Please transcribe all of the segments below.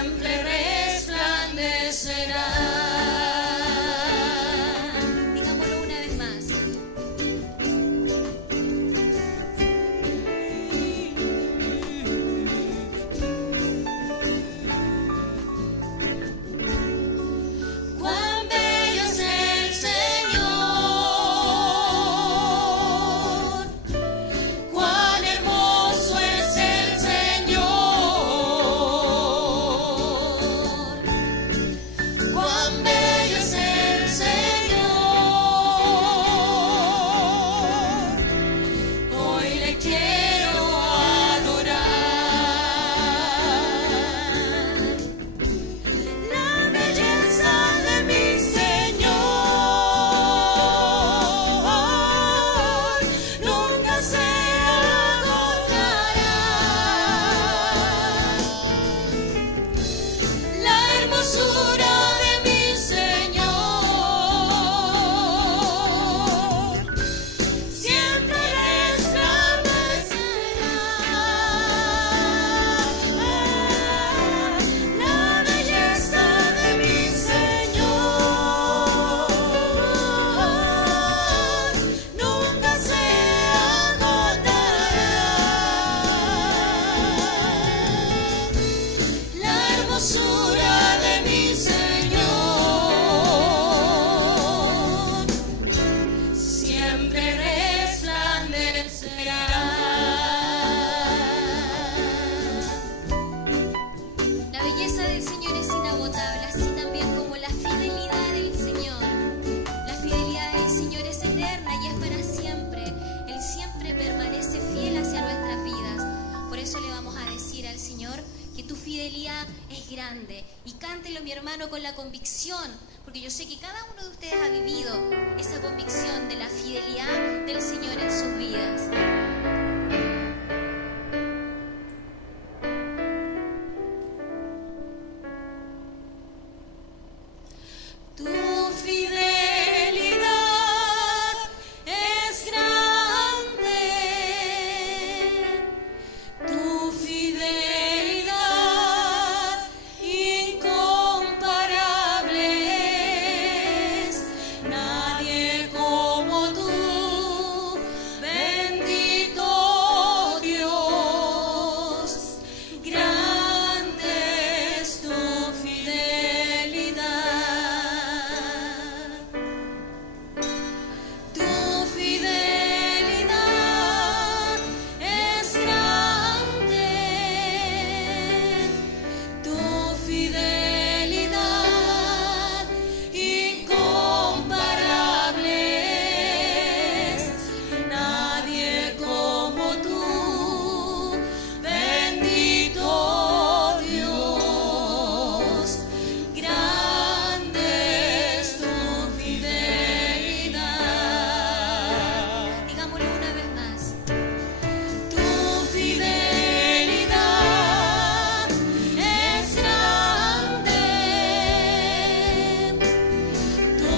siempre resplandecerá. Digámoslo una vez más. Cuán bello es el Señor, cuán hermoso es el Señor, cuán bello es el Señor. Hoy le quiero adorar. La belleza de mi Señor nunca se agotará. La hermosura de mi Señor siempre resplandecerá. La belleza de mi Señor nunca se agotará. La hermosura de mi Señor siempre resplandecerá. La belleza del Señor es inagotable, así también como la fidelidad del Señor. La fidelidad del Señor es eterna y es para siempre. Él siempre permanece fiel hacia nuestras vidas. Por eso le vamos a decir al Señor que tu fidelidad es grande. Y cántelo, mi hermano, con la convicción, porque yo sé que cada uno de ustedes ha vivido esa convicción de la fidelidad del Señor en sus vidas. Tu fidelidad es grande, tu fidelidad incomparable es. Nadie como tú, bendito Dios, grande es tu fidelidad. Tu fidelidad es grande, tu fidelidad incomparable es. Nadie como tú, bendito Dios, grande es tu fidelidad. Digámoslo una vez más. Tu fidelidad es grande, tu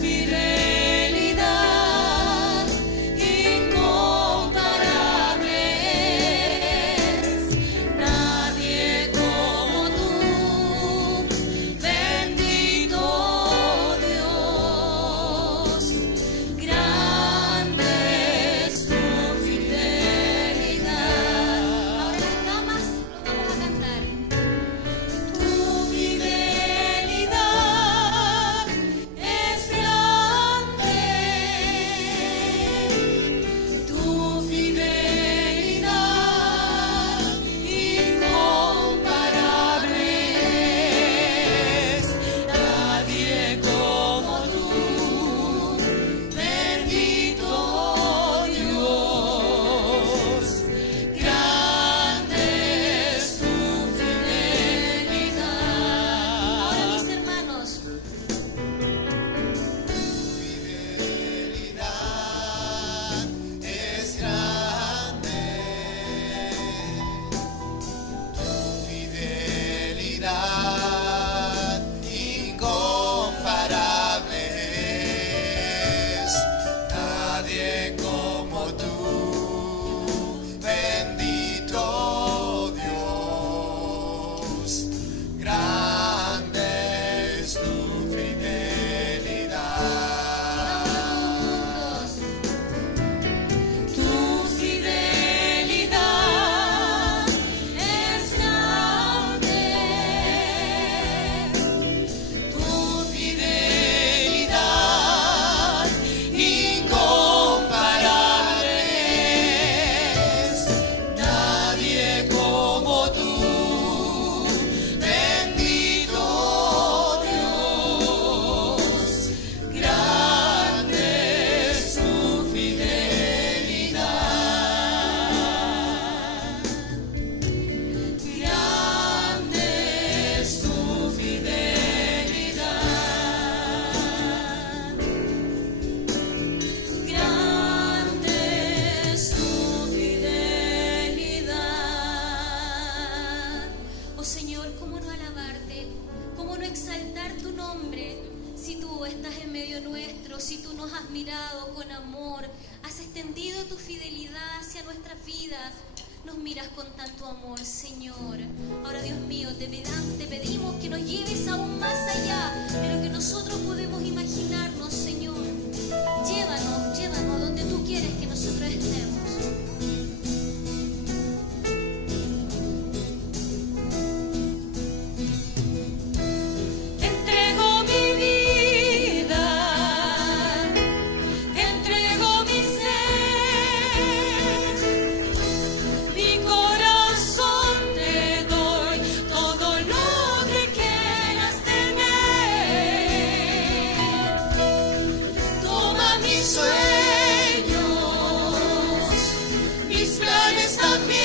fidelidad incomparable es. Nadie como tú, bendito Dios, grande es tu fidelidad. Ahora las damas lo vamos a cantar. Tu fidelidad es grande, tu fidelidad incomparable es. Nadie como tú, bendito Dios, grande es tu fidelidad. Ahora, mis hermanos, Fidelidad es grande, tu fidelidad incomparable es. Nadie como tú, bendito Dios, grande Señor, ¿cómo no alabarte? ¿Cómo no exaltar tu nombre? Si tú estás en medio nuestro, si tú nos has mirado con amor, has extendido tu fidelidad hacia nuestras vidas, nos miras con tanto amor, Señor. Ahora, Dios mío, te pedimos que nos lleves aún más allá de lo que nosotros podemos imaginarnos, Señor. Llévanos donde tú quieres que nosotros estemos. Te entrego mi vida, te entrego mi ser, mi corazón te doy, todo lo que quieras tener. Toma mis sueños, mis planes también.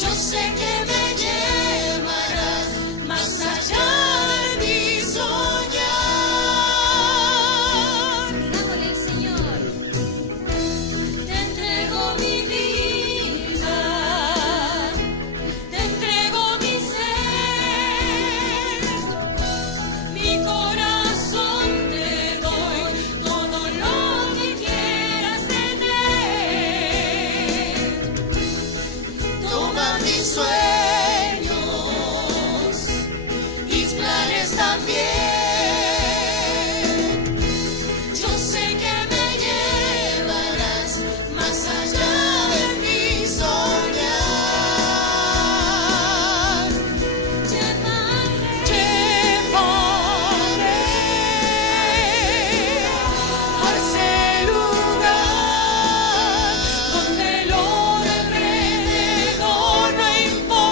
Yo sé que me llevarás más allá de mi soñar. Dándole al Señor. Te entrego mi vida, te entrego mi ser, mi corazón te doy, todo lo que quieras tener. Toma mis sueños, mis planes también. Yo sé que me llevarás más allá de mi soñar. Llévame a ese lugar donde lo alrededor no importa.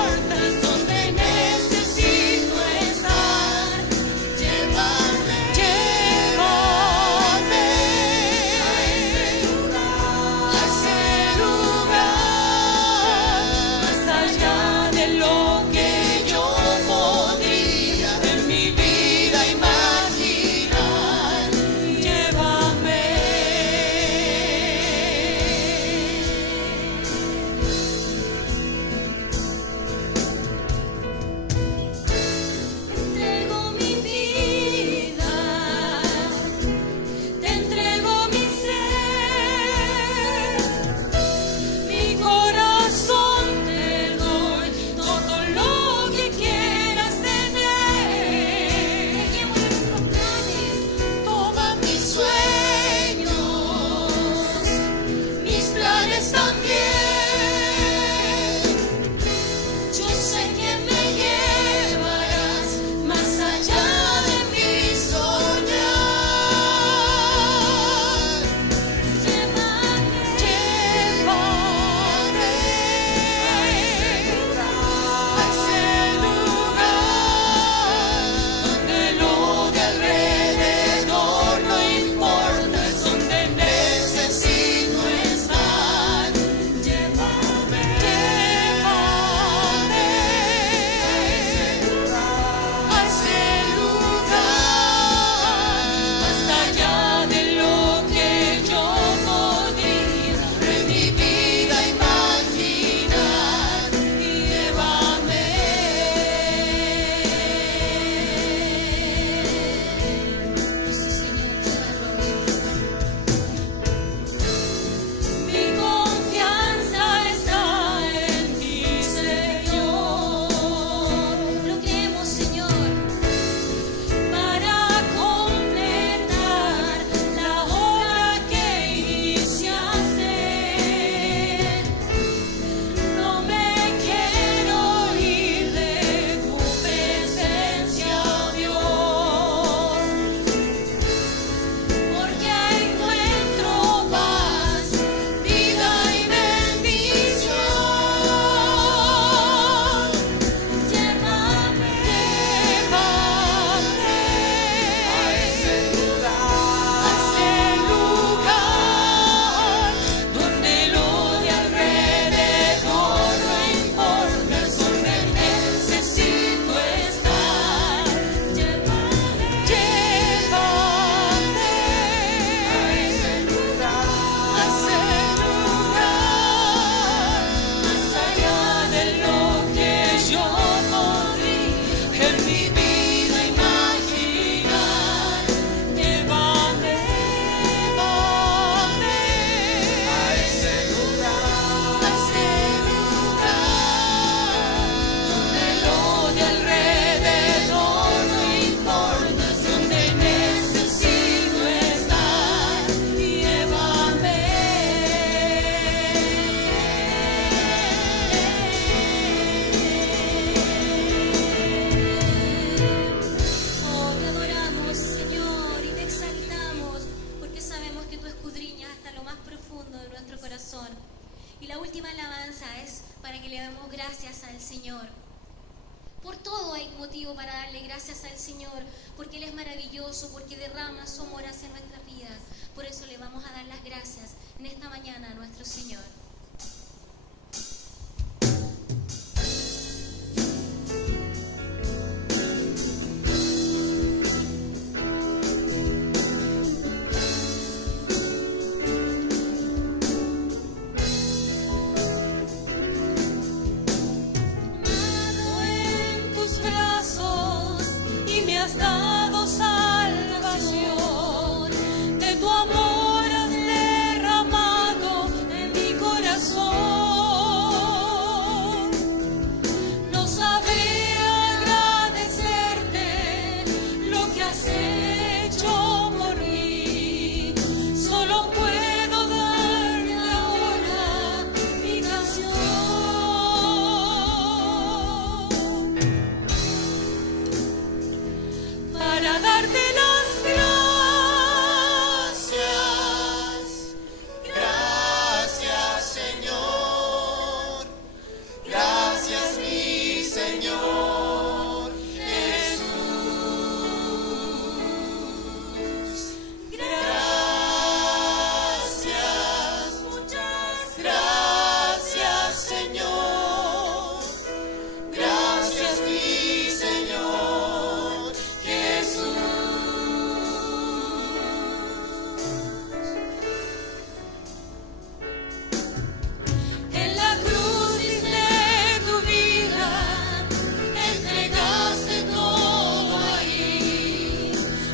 gracias al Señor. Por todo hay motivo para darle gracias al Señor, porque Él es maravilloso, porque derrama su amor hacia nuestras vidas. Por eso le vamos a dar las gracias en esta mañana a nuestro Señor. En tus brazos y me has dado salvación, de tu amor has derramado en mi corazón. No sabré agradecerte lo que has hecho por mí, solo puedo darte ahora mi canción. Para darte las gracias, Gracias, Señor. Gracias, mi Señor Jesús. Gracias, muchas gracias, Señor. Gracias, mi Señor Jesús. en la cruz diste tu vida, entregaste todo ahí,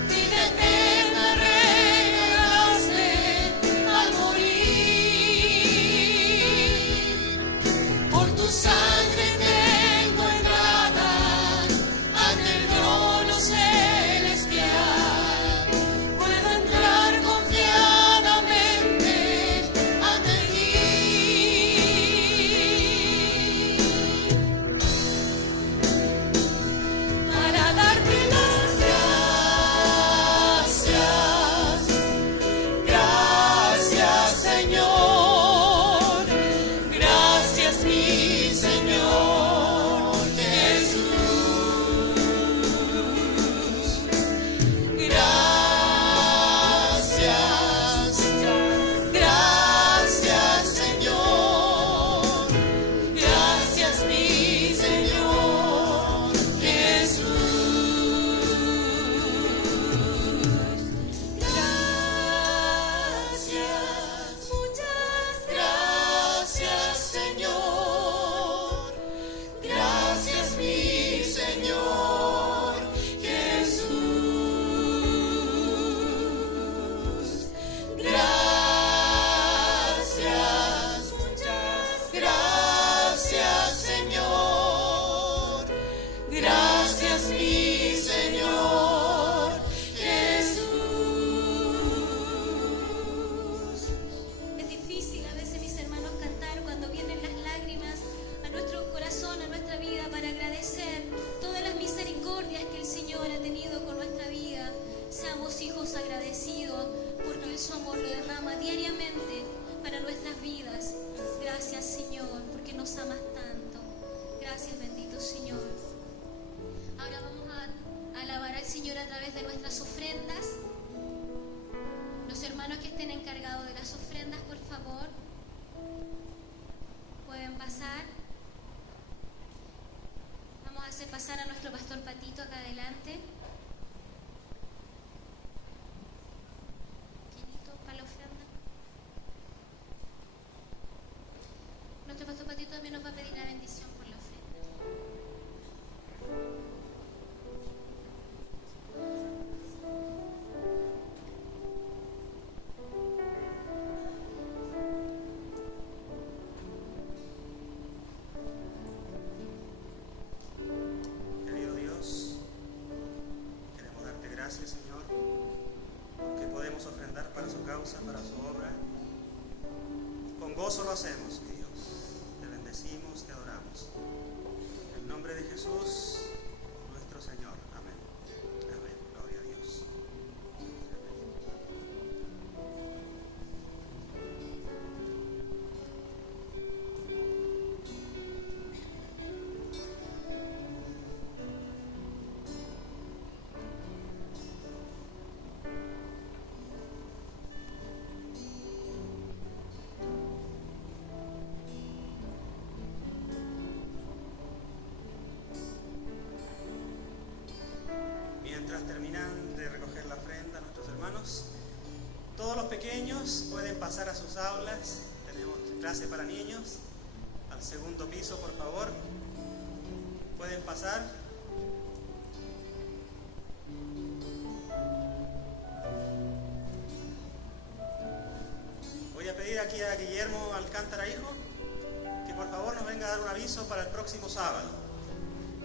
vida eterna regalaste al morir. Por tu sangre tengo entrada ante el trono celestial. Puedo entrar confiadamente ante ti. Para darte las Gracias, gracias, Señor. Gracias, mi Señor Jesús. Gracias, gracias, Señor. Gracias, mi Señor Jesús. Gracias, muchas gracias, Señor. Gracias, mi Señor Jesús. Gracias, muchas gracias, Señor. Gracias, mi Señor Jesús. Es difícil a veces, mis hermanos, cantar cuando vienen las lágrimas a nuestro corazón, a nuestra vida, para agradecer todas las misericordias que el Señor ha tenido con nuestra vida. Seamos hijos agradecidos porque Él su amor lo derrama diariamente para nuestras vidas. Gracias, Señor, porque nos amas tanto. Gracias, bendito Señor. Ahora vamos a alabar al Señor a través de nuestras ofrendas. Los hermanos que estén encargados de las ofrendas, por favor, pueden pasar. Vamos a hacer pasar a nuestro pastor Patito acá adelante. ¿Quiénito para la ofrenda? Nuestro pastor Patito también nos va a pedir la bendición por la ofrenda. Querido Dios, queremos darte gracias, Señor, porque podemos ofrendar para su causa, para su obra. Con gozo lo hacemos, mi Dios. Te bendecimos, te adoramos. En el nombre de Jesús, nuestro Señor. Amén. Amén. Gloria a Dios. Amén. terminan de recoger la ofrenda nuestros hermanos. Todos los pequeños pueden pasar a sus aulas. Tenemos clase para niños. Al segundo piso, por favor. Pueden pasar. Voy a pedir aquí a Guillermo Alcántara, hijo, que por favor nos venga a dar un aviso para el próximo sábado.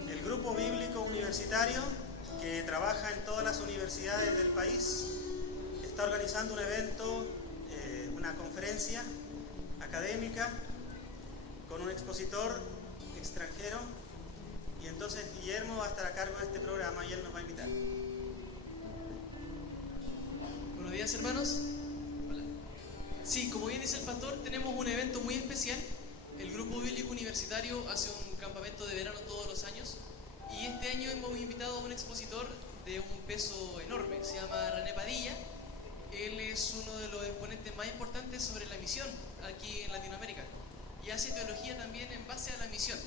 El grupo bíblico universitario, que trabaja en todas las universidades del país, está organizando un evento, una conferencia académica con un expositor extranjero, y entonces Guillermo va a estar a cargo de este programa y él nos va a invitar. Buenos días, hermanos. Hola. Sí, como bien dice el pastor, tenemos un evento muy especial. El grupo bíblico universitario hace un campamento de verano todos los años, y este año hemos invitado a un expositor de un peso enorme. Se llama René Padilla. Él es uno de los exponentes más importantes sobre la misión aquí en Latinoamérica, y hace teología también en base a la misión.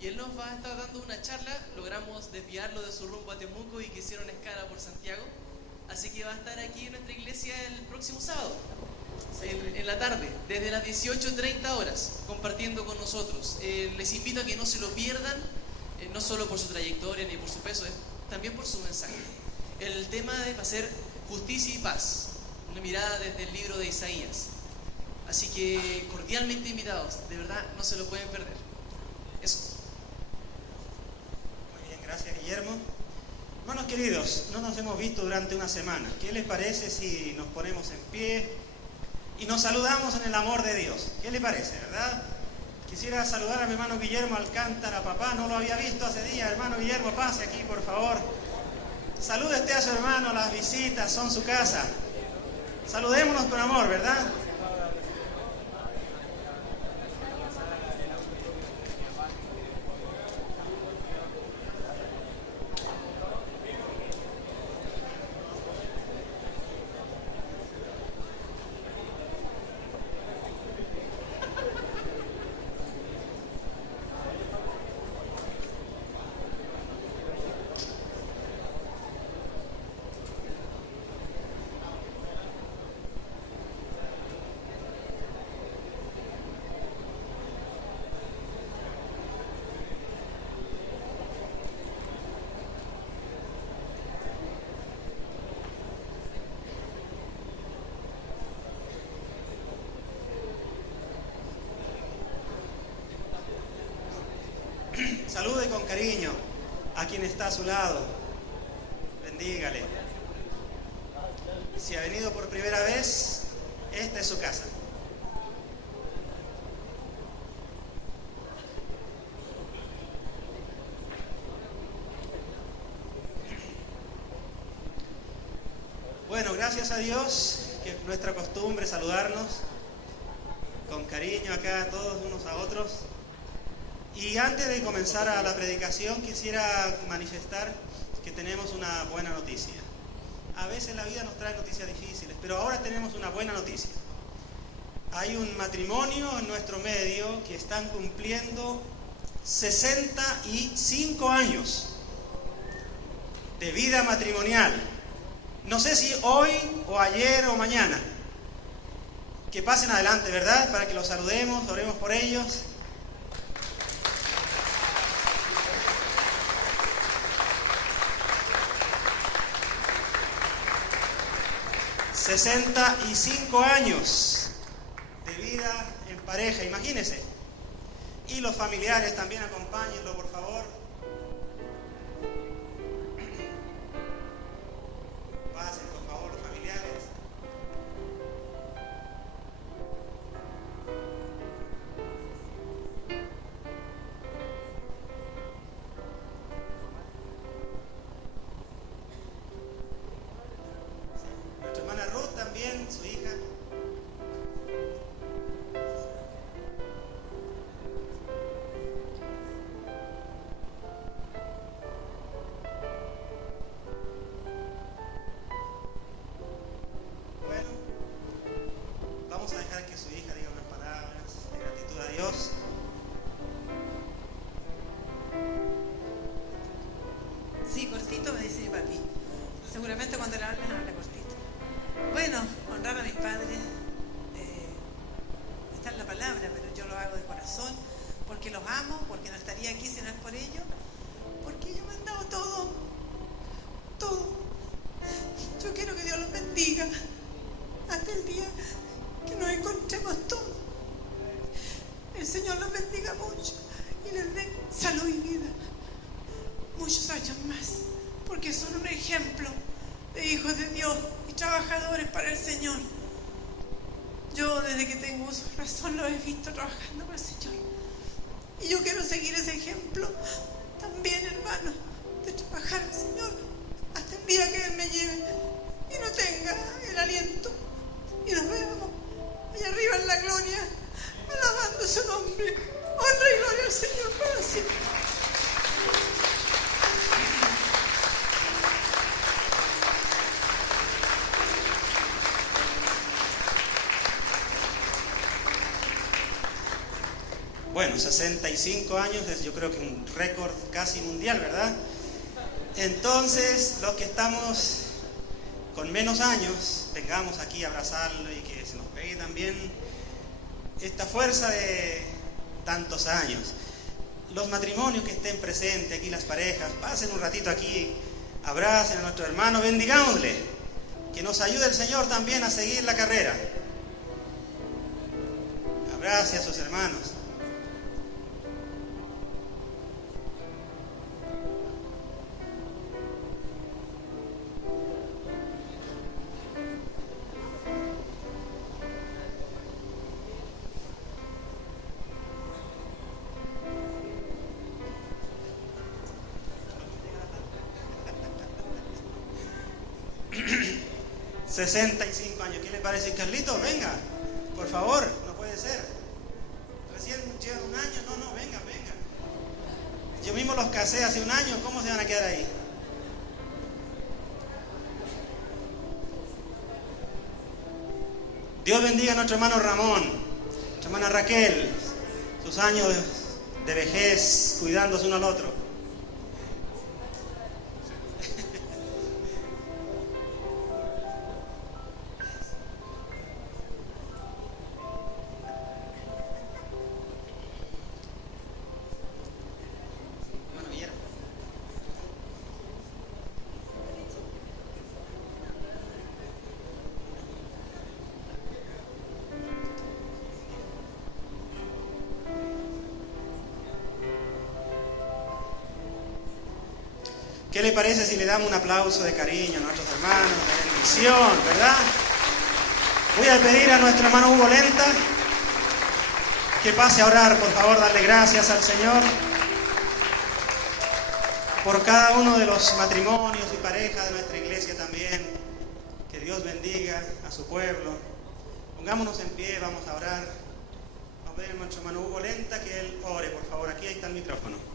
Y él nos va a estar dando una charla. Logramos desviarlo de su rumbo a Temuco y que hicieron escala por Santiago, así que va a estar aquí en nuestra iglesia el próximo sábado en la tarde, desde las 18:30 horas, compartiendo con nosotros. Les invito a que no se lo pierdan, no solo por su trayectoria ni por su peso, también por su mensaje. El tema va a ser justicia y paz, una mirada desde el libro de Isaías. Así que cordialmente invitados, de verdad no se lo pueden perder. Eso. Muy bien, gracias Guillermo. Hermanos queridos, no nos hemos visto durante una semana. ¿Qué les parece si nos ponemos en pie y nos saludamos en el amor de Dios? ¿Qué les parece, verdad? Quisiera saludar a mi hermano Guillermo Alcántara, papá, no lo había visto hace días. Hermano Guillermo, pase aquí, por favor. Salude usted a su hermano, las visitas son su casa. Saludémonos con amor, ¿verdad? Salude con cariño a quien está a su lado. Bendígale. Si ha venido por primera vez, esta es su casa. Bueno, gracias a Dios, que es nuestra costumbre saludarnos con cariño acá todos unos a otros. Y antes de comenzar a la predicación, quisiera manifestar que tenemos una buena noticia. A veces la vida nos trae noticias difíciles, pero ahora tenemos una buena noticia. Hay un matrimonio en nuestro medio que están cumpliendo 65 años de vida matrimonial. No sé si hoy o ayer o mañana. Que pasen adelante, ¿verdad? Para que los saludemos, oremos por ellos. 65 años de vida en pareja, imagínense. Y los familiares también, acompáñenlo, por favor. Pasen, por favor, los familiares. Nuestra hermana Ruth también, su hija. amo, porque no estaría aquí si no es por ellos, porque ellos me han dado todo, todo. Yo quiero que Dios los bendiga hasta el día que nos encontremos todos. El Señor los bendiga mucho y les dé salud y vida muchos años más, porque son un ejemplo de hijos de Dios y trabajadores para el Señor. Yo desde que tengo razón los he visto trabajando para el Señor, y yo quiero seguir ese ejemplo también, hermano, de trabajar al Señor hasta el día que Él me lleve y no tenga el aliento, y nos veamos allá arriba en la gloria, alabando su nombre. Honra y gloria al Señor para siempre. Bueno, 65 años es, yo creo que un récord casi mundial, ¿verdad? Entonces, los que estamos con menos años, vengamos aquí a abrazarlo y que se nos pegue también esta fuerza de tantos años. Los matrimonios que estén presentes aquí, las parejas, pasen un ratito aquí, abracen a nuestro hermano, bendigámosle, que nos ayude el Señor también a seguir la carrera. Abrace a sus hermanos. ...65 años, ¿qué le parece? Carlito, venga, por favor, no puede ser. Recién lleva un año, no, venga. Yo mismo los casé hace un año, ¿cómo se van a quedar ahí? Dios bendiga a nuestro hermano Ramón, nuestra hermana Raquel, sus años de vejez, cuidándose uno al otro. ¿Qué le parece si le damos un aplauso de cariño a nuestros hermanos, de bendición, verdad? Voy a pedir a nuestro hermano Hugo Lenta que pase a orar, por favor, darle gracias al Señor por cada uno de los matrimonios y parejas de nuestra iglesia también. Que Dios bendiga a su pueblo. Pongámonos en pie, vamos a orar. Vamos a pedir a nuestro hermano Hugo Lenta que él ore, por favor. Aquí está el micrófono.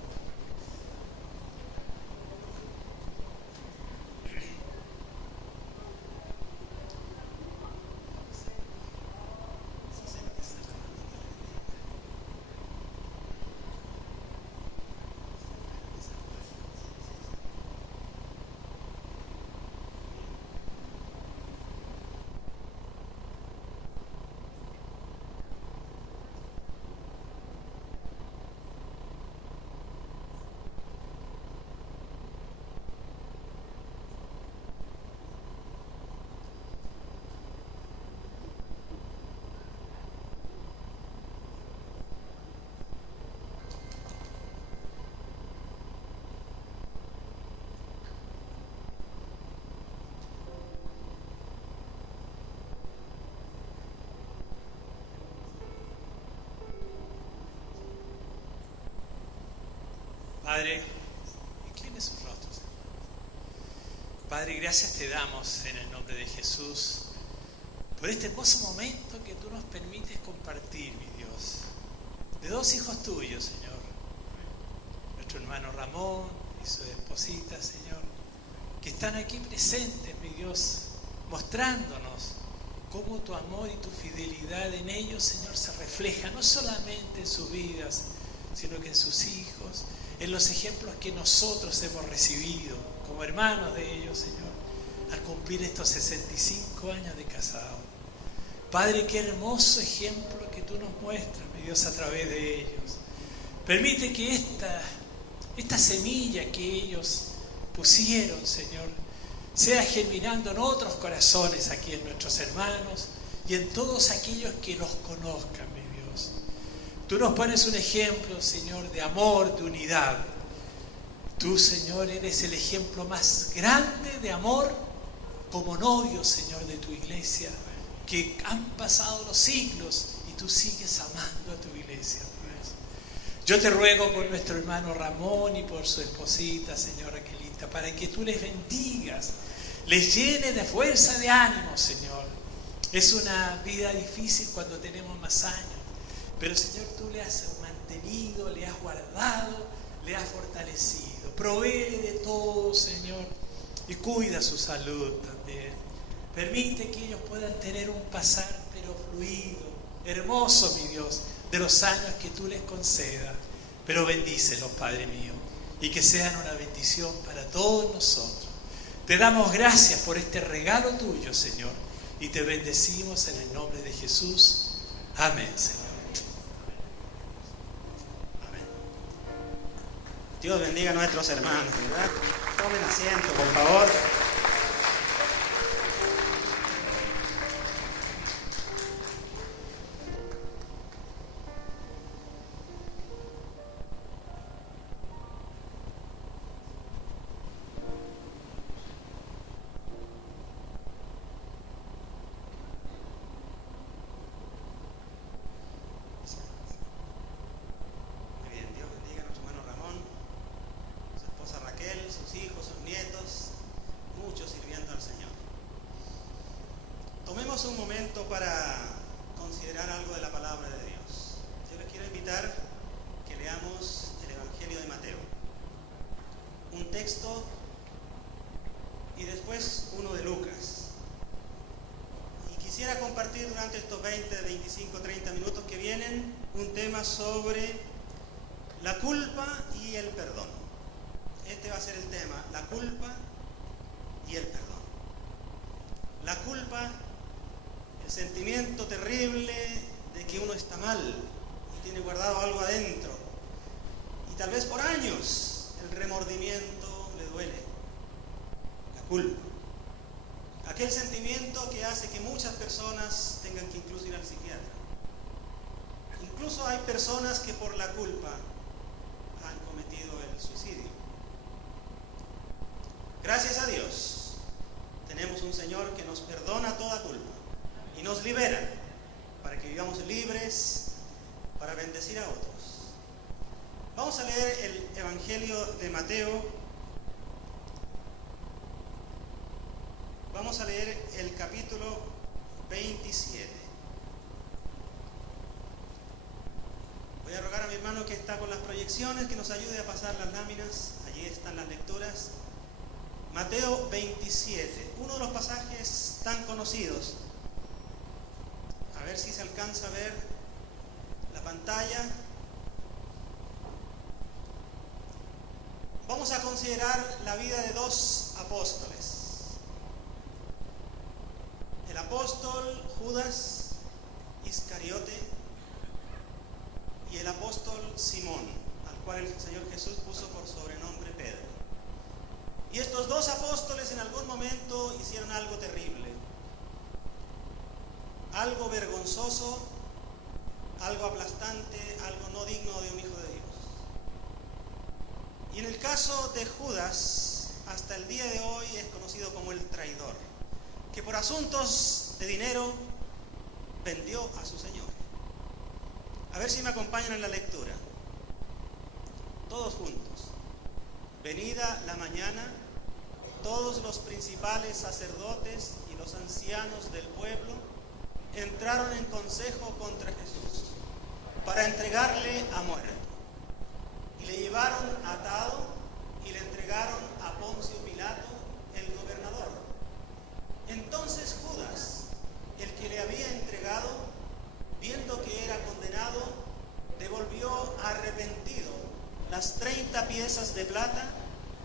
Padre, incline sus rostros. Padre, gracias te damos en el nombre de Jesús por este hermoso momento que tú nos permites compartir, mi Dios, de dos hijos tuyos, Señor. Nuestro hermano Ramón y su esposita, Señor, que están aquí presentes, mi Dios, mostrándonos cómo tu amor y tu fidelidad en ellos, Señor, se refleja no solamente en sus vidas, sino que en sus hijos, en los ejemplos que nosotros hemos recibido como hermanos de ellos, Señor, al cumplir estos 65 años de casado. Padre, qué hermoso ejemplo que tú nos muestras, mi Dios, a través de ellos. Permite que esta semilla que ellos pusieron, Señor, sea germinando en otros corazones aquí en nuestros hermanos y en todos aquellos que los conozcan, mi Dios. Tú nos pones un ejemplo, Señor, de amor, de unidad. Tú, Señor, eres el ejemplo más grande de amor como novio, Señor, de tu iglesia, que han pasado los siglos y tú sigues amando a tu iglesia, Dios. Yo te ruego por nuestro hermano Ramón y por su esposita, Señor Raquelita, para que tú les bendigas, les llenes de fuerza, de ánimo, Señor. Es una vida difícil cuando tenemos más años, pero, Señor, tú le has mantenido, le has guardado, le has fortalecido. Provéele de todo, Señor, y cuida su salud también. Permite que ellos puedan tener un pasar, pero fluido, hermoso, mi Dios, de los años que tú les concedas. Pero bendícelos, Padre mío, y que sean una bendición para todos nosotros. Te damos gracias por este regalo tuyo, Señor, y te bendecimos en el nombre de Jesús. Amén, Señor. Dios bendiga a nuestros hermanos, ¿verdad? Tomen asiento, por favor. Muy bien, Dios bendiga a nuestro hermano Ramón, su esposa Raquel, sus hijos, sus nietos, muchos sirviendo al Señor. Tomemos un momento para considerar algo de la palabra de Dios. Yo les quiero invitar que leamos el Evangelio de Mateo. Un texto y después uno de Lucas. Y quisiera compartir durante estos 20, 25, 30 minutos que vienen un tema sobre la culpa y el perdón. Este va a ser el tema, la culpa y el perdón. La culpa, el sentimiento terrible de que uno está mal y tiene guardado algo adentro. Y tal vez por años el remordimiento le duele. La culpa. Aquel sentimiento que hace que muchas personas tengan que incluso ir al psiquiatra. Incluso hay personas que por la culpa han cometido el suicidio. Gracias a Dios, tenemos un Señor que nos perdona toda culpa y nos libera para que vivamos libres, para bendecir a otros. Vamos a leer el Evangelio de Mateo. Vamos a leer el capítulo 27. Voy a rogar a mi hermano que está con las proyecciones que nos ayude a pasar las láminas. Allí están las lecturas. Mateo 27, uno de los pasajes tan conocidos. A ver si se alcanza a ver la pantalla. Vamos a considerar la vida de dos apóstoles. El apóstol Judas Iscariote y el apóstol Simón, al cual el Señor Jesús puso por sobrenombre Pedro. Y estos dos apóstoles en algún momento hicieron algo terrible, algo vergonzoso, algo aplastante, algo no digno de un hijo de Dios. Y en el caso de Judas, hasta el día de hoy es conocido como el traidor, que por asuntos de dinero vendió a su Señor. A ver si me acompañan en la lectura. Todos juntos. Venida la mañana, todos los principales sacerdotes y los ancianos del pueblo entraron en consejo contra Jesús para entregarle a muerte. Y le llevaron atado y le entregaron a Poncio Pilato, el gobernador. Entonces Judas, el que le había entregado, viendo que era condenado, devolvió arrepentido las 30 piezas de plata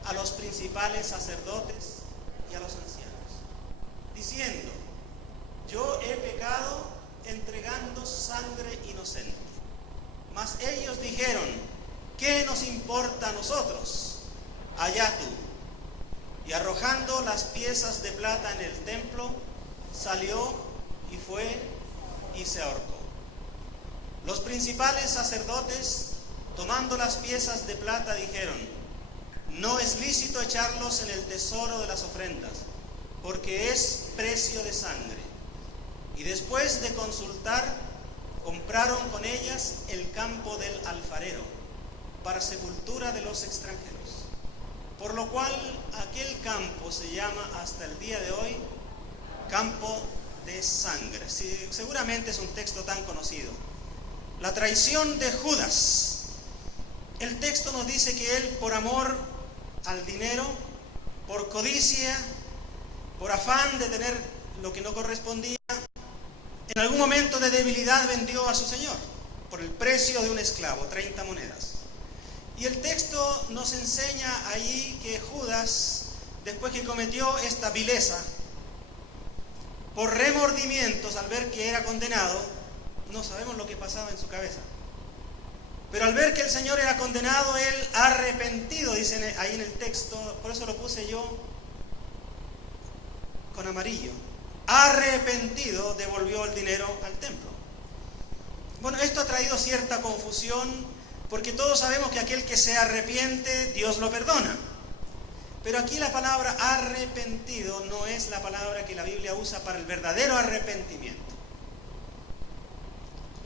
a los principales sacerdotes y a los ancianos, diciendo: yo he pecado entregando sangre inocente. Mas ellos dijeron: ¿qué nos importa a nosotros? Allá tú. Y arrojando las piezas de plata en el templo, salió y fue y se ahorcó. Los principales sacerdotes, tomando las piezas de plata, dijeron: no es lícito echarlos en el tesoro de las ofrendas, porque es precio de sangre. Y después de consultar, compraron con ellas el campo del alfarero, para sepultura de los extranjeros. Por lo cual aquel campo se llama hasta el día de hoy campo de sangre. Sí, seguramente es un texto tan conocido. La traición de Judas. El texto nos dice que él, por amor al dinero, por codicia, por afán de tener lo que no correspondía, en algún momento de debilidad vendió a su señor por el precio de un esclavo, 30 monedas. Y el texto nos enseña allí que Judas, después que cometió esta vileza, por remordimientos al ver que era condenado, no sabemos lo que pasaba en su cabeza, pero al ver que el Señor era condenado, él arrepentido, dicen ahí en el texto, por eso lo puse yo con amarillo, arrepentido devolvió el dinero al templo. Bueno, esto ha traído cierta confusión, porque todos sabemos que aquel que se arrepiente, Dios lo perdona. Pero aquí la palabra arrepentido no es la palabra que la Biblia usa para el verdadero arrepentimiento.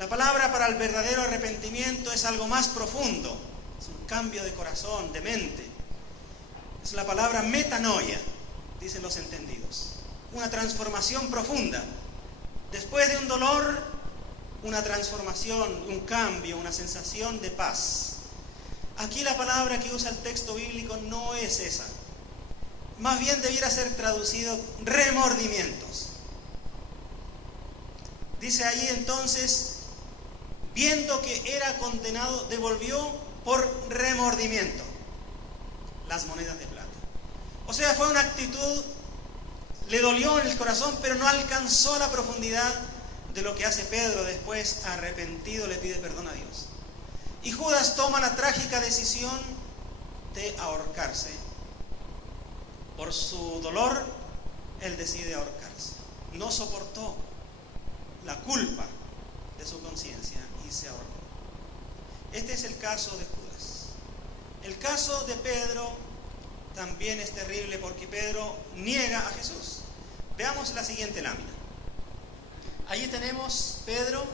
La palabra para el verdadero arrepentimiento es algo más profundo, es un cambio de corazón, de mente. Es la palabra metanoia, dicen los entendidos. Una transformación profunda. Después de un dolor, una transformación, un cambio, una sensación de paz. Aquí la palabra que usa el texto bíblico no es esa. Más bien debiera ser traducido remordimientos. Dice ahí entonces, viendo que era condenado, devolvió por remordimiento las monedas de plata. O sea, fue una actitud, le dolió en el corazón, pero no alcanzó la profundidad de lo que hace Pedro después, arrepentido, le pide perdón a Dios. Y Judas toma la trágica decisión de ahorcarse. Por su dolor, él decide ahorcarse. No soportó la culpa de su conciencia y se ahorcó. Este es el caso de Judas. El caso de Pedro también es terrible porque Pedro niega a Jesús. Veamos la siguiente lámina. Allí tenemos Pedro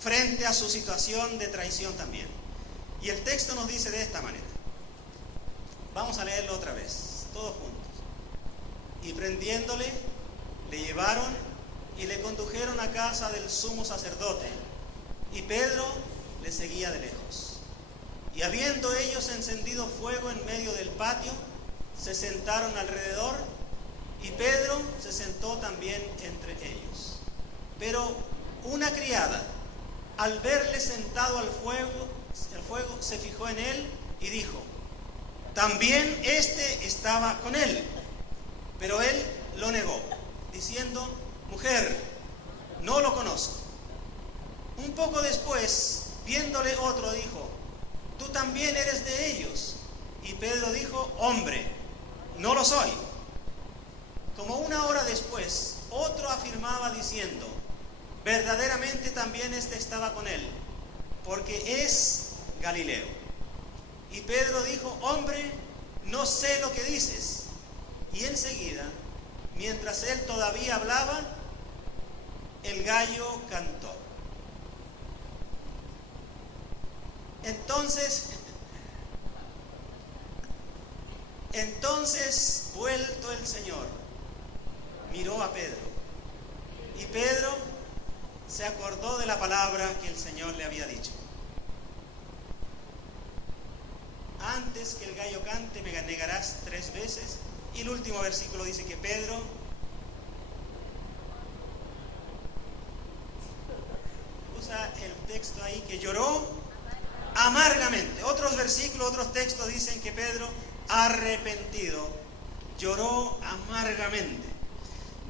frente a su situación de traición también. Y el texto nos dice de esta manera. Vamos a leerlo otra vez, todos juntos. Y prendiéndole, le llevaron y le condujeron a casa del sumo sacerdote. Y Pedro le seguía de lejos. Y habiendo ellos encendido fuego en medio del patio, se sentaron alrededor, y Pedro se sentó también entre ellos. Pero una criada, al verle sentado al fuego, se fijó en él y dijo: también éste estaba con él. Pero él lo negó, diciendo: mujer, no lo conozco. Un poco después, viéndole otro, dijo: tú también eres de ellos. Y Pedro dijo: hombre, no lo soy. Como una hora después, otro afirmaba diciendo: verdaderamente también este estaba con él, porque es Galileo. Y Pedro dijo: hombre, no sé lo que dices. Y enseguida, mientras él todavía hablaba, el gallo cantó. Entonces, vuelto el Señor, miró a Pedro, y Pedro se acordó de la palabra que el Señor le había dicho: antes que el gallo cante me negarás 3 veces. Y el último versículo dice que Pedro usa el texto ahí que lloró amargamente. Otros versículos, otros textos dicen que Pedro, arrepentido, lloró amargamente.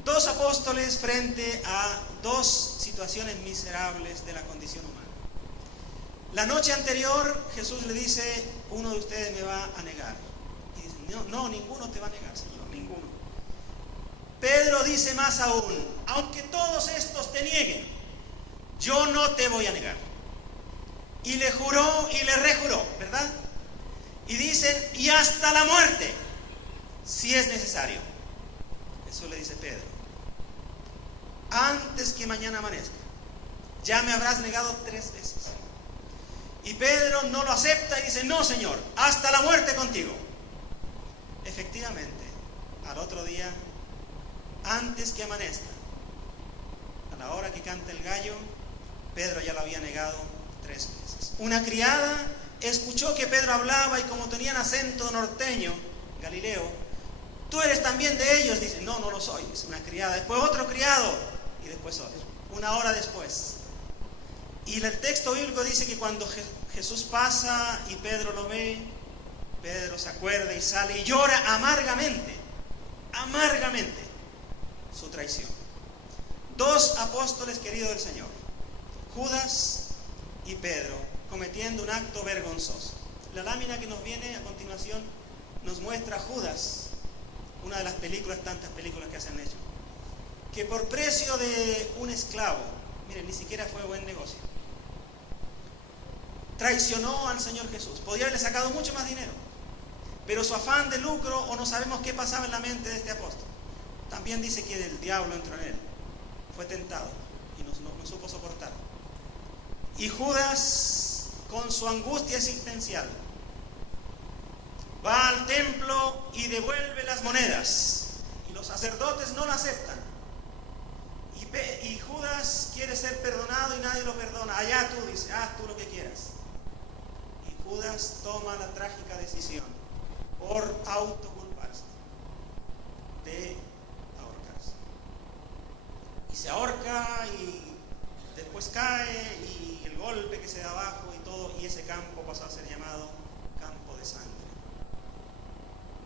2 apóstoles frente a 2 situaciones miserables de la condición humana. La noche anterior Jesús le dice, uno de ustedes me va a negar. Y dice, no, ninguno te va a negar, Señor, ninguno. Pedro dice más aún, aunque todos estos te nieguen, yo no te voy a negar. Y le juró y le rejuró, ¿verdad? Y dicen, y hasta la muerte, si es necesario. Eso le dice Pedro. Antes que mañana amanezca, ya me habrás negado 3 veces. Y Pedro no lo acepta y dice, no, Señor, hasta la muerte contigo. Efectivamente, al otro día, antes que amanezca, a la hora que canta el gallo, Pedro ya lo había negado 3 veces. Una criada escuchó que Pedro hablaba y como tenían acento norteño, Galileo, tú eres también de ellos. Dice, no lo soy, es una criada. Después otro criado y después otro. 1 hora después. Y el texto bíblico dice que cuando Jesús pasa y Pedro lo ve, Pedro se acuerda y sale y llora amargamente su traición. 2 apóstoles queridos del Señor, Judas y Pedro, cometiendo un acto vergonzoso. La lámina que nos viene a continuación nos muestra a Judas, una de las películas, tantas películas que se han hecho, que por precio de un esclavo, miren, ni siquiera fue buen negocio, traicionó al Señor Jesús. Podría haberle sacado mucho más dinero, pero su afán de lucro, o no sabemos qué pasaba en la mente de este apóstol. También dice que el diablo entró en él, fue tentado y no supo soportar. Y Judas, con su angustia existencial, va al templo y devuelve las monedas, y los sacerdotes no lo aceptan. Y Judas quiere ser perdonado y nadie lo perdona. Allá tú, dice, haz tú lo que quieras. Y Judas toma la trágica decisión, por autoculparse, de ahorcarse. Y se ahorca y después cae, y el golpe que se da abajo y todo, y ese campo pasó a ser llamado campo de sangre.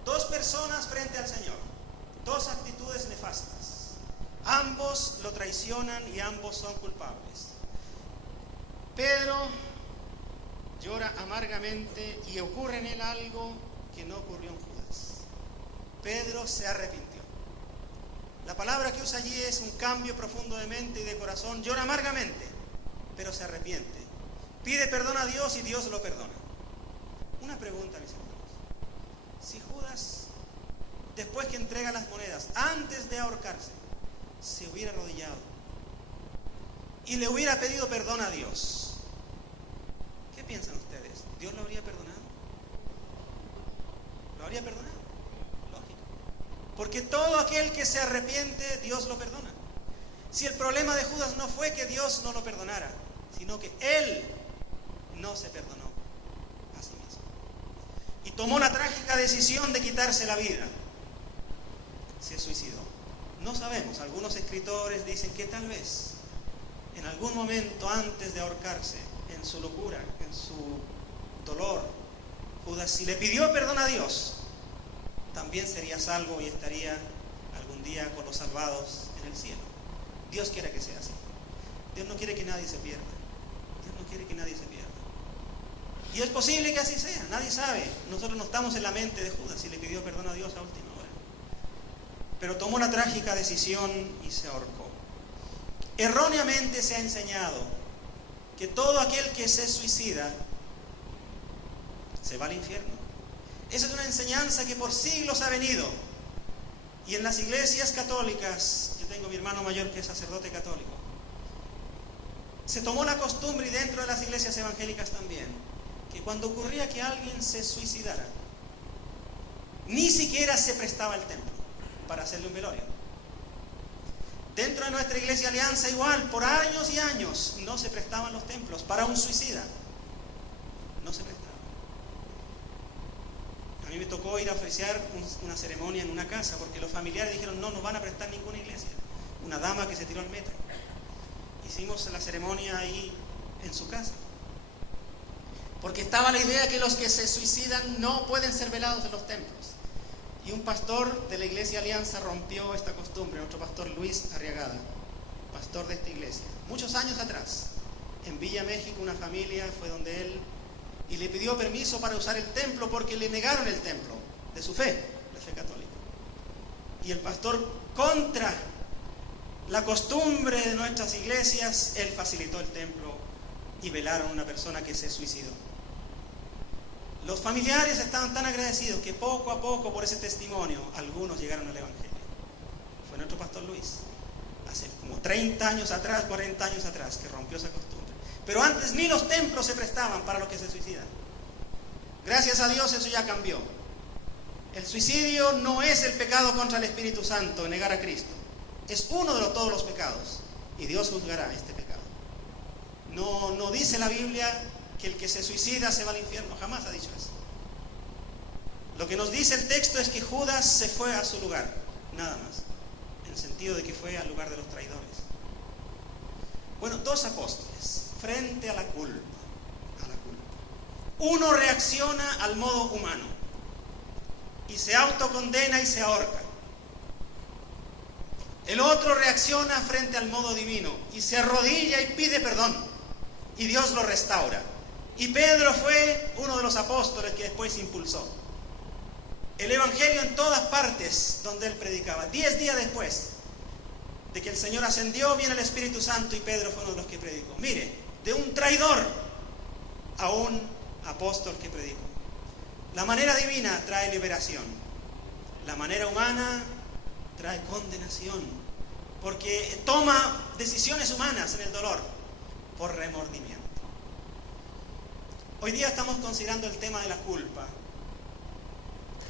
2 personas frente al Señor, 2 actitudes nefastas. Ambos lo traicionan y ambos son culpables. Pedro llora amargamente y ocurre en él algo que no ocurrió en Judas. Pedro se arrepintió. La palabra que usa allí es un cambio profundo de mente y de corazón. Llora amargamente, pero se arrepiente. Pide perdón a Dios y Dios lo perdona. Una pregunta, mis hermanos. Si Judas, después que entrega las monedas, antes de ahorcarse, se hubiera arrodillado y le hubiera pedido perdón a Dios, ¿qué piensan ustedes? ¿Dios lo habría perdonado? ¿Lo habría perdonado? Lógico. Porque todo aquel que se arrepiente, Dios lo perdona. Si el problema de Judas no fue que Dios no lo perdonara, sino que él no se perdonó a sí mismo y tomó la trágica decisión de quitarse la vida. Se suicidó. No sabemos, algunos escritores dicen que tal vez en algún momento antes de ahorcarse, en su locura, en su dolor, Judas, si le pidió perdón a Dios, también sería salvo y estaría algún día con los salvados en el cielo. Dios quiere que sea así. Dios no quiere que nadie se pierda. Dios no quiere que nadie se pierda. Y es posible que así sea, nadie sabe. Nosotros no estamos en la mente de Judas si le pidió perdón a Dios a última hora. Pero tomó la trágica decisión y se ahorcó. Erróneamente se ha enseñado que todo aquel que se suicida se va al infierno. Esa es una enseñanza que por siglos ha venido. Y en las iglesias católicas, yo tengo mi hermano mayor que es sacerdote católico, se tomó la costumbre, y dentro de las iglesias evangélicas también, que cuando ocurría que alguien se suicidara, ni siquiera se prestaba el templo para hacerle un velorio. Dentro de nuestra iglesia Alianza igual, por años y años, no se prestaban los templos para un suicida. No se prestaban. A mí me tocó ir a ofrecer una ceremonia en una casa, porque los familiares dijeron, no nos van a prestar ninguna iglesia. Una dama que se tiró al metro. Hicimos la ceremonia ahí en su casa. Porque estaba la idea que los que se suicidan no pueden ser velados en los templos. Y un pastor de la iglesia Alianza rompió esta costumbre, nuestro pastor Luis Arriagada, pastor de esta iglesia, muchos años atrás. en Villa México, una familia fue donde él y le pidió permiso para usar el templo porque le negaron el templo de su fe, la fe católica. Y el pastor, contra la costumbre de nuestras iglesias, él facilitó el templo y velaron a una persona que se suicidó. Los familiares estaban tan agradecidos que poco a poco, por ese testimonio, algunos llegaron al Evangelio. Fue nuestro pastor Luis, hace como 30 años atrás, 40 años atrás, que rompió esa costumbre. Pero antes ni los templos se prestaban para los que se suicidan. Gracias a Dios eso ya cambió. El suicidio no es el pecado contra el Espíritu Santo, negar a Cristo. Es uno de todos los pecados y Dios juzgará este pecado. No dice la Biblia que el que se suicida se va al infierno, jamás ha dicho eso. Lo que nos dice el texto es que Judas se fue a su lugar, nada más, en el sentido de que fue al lugar de los traidores. Bueno, dos apóstoles frente a la culpa. Uno reacciona al modo humano y se autocondena y se ahorca. El otro reacciona frente al modo divino y se arrodilla y pide perdón y Dios lo restaura. Y Pedro fue uno de los apóstoles que después impulsó el Evangelio en todas partes donde él predicaba. 10 días después de que el Señor ascendió, viene el Espíritu Santo y Pedro fue uno de los que predicó. Mire, de un traidor a un apóstol que predicó. La manera divina trae liberación. La manera humana trae condenación. Porque toma decisiones humanas en el dolor por remordimiento. Hoy día estamos considerando el tema de la culpa.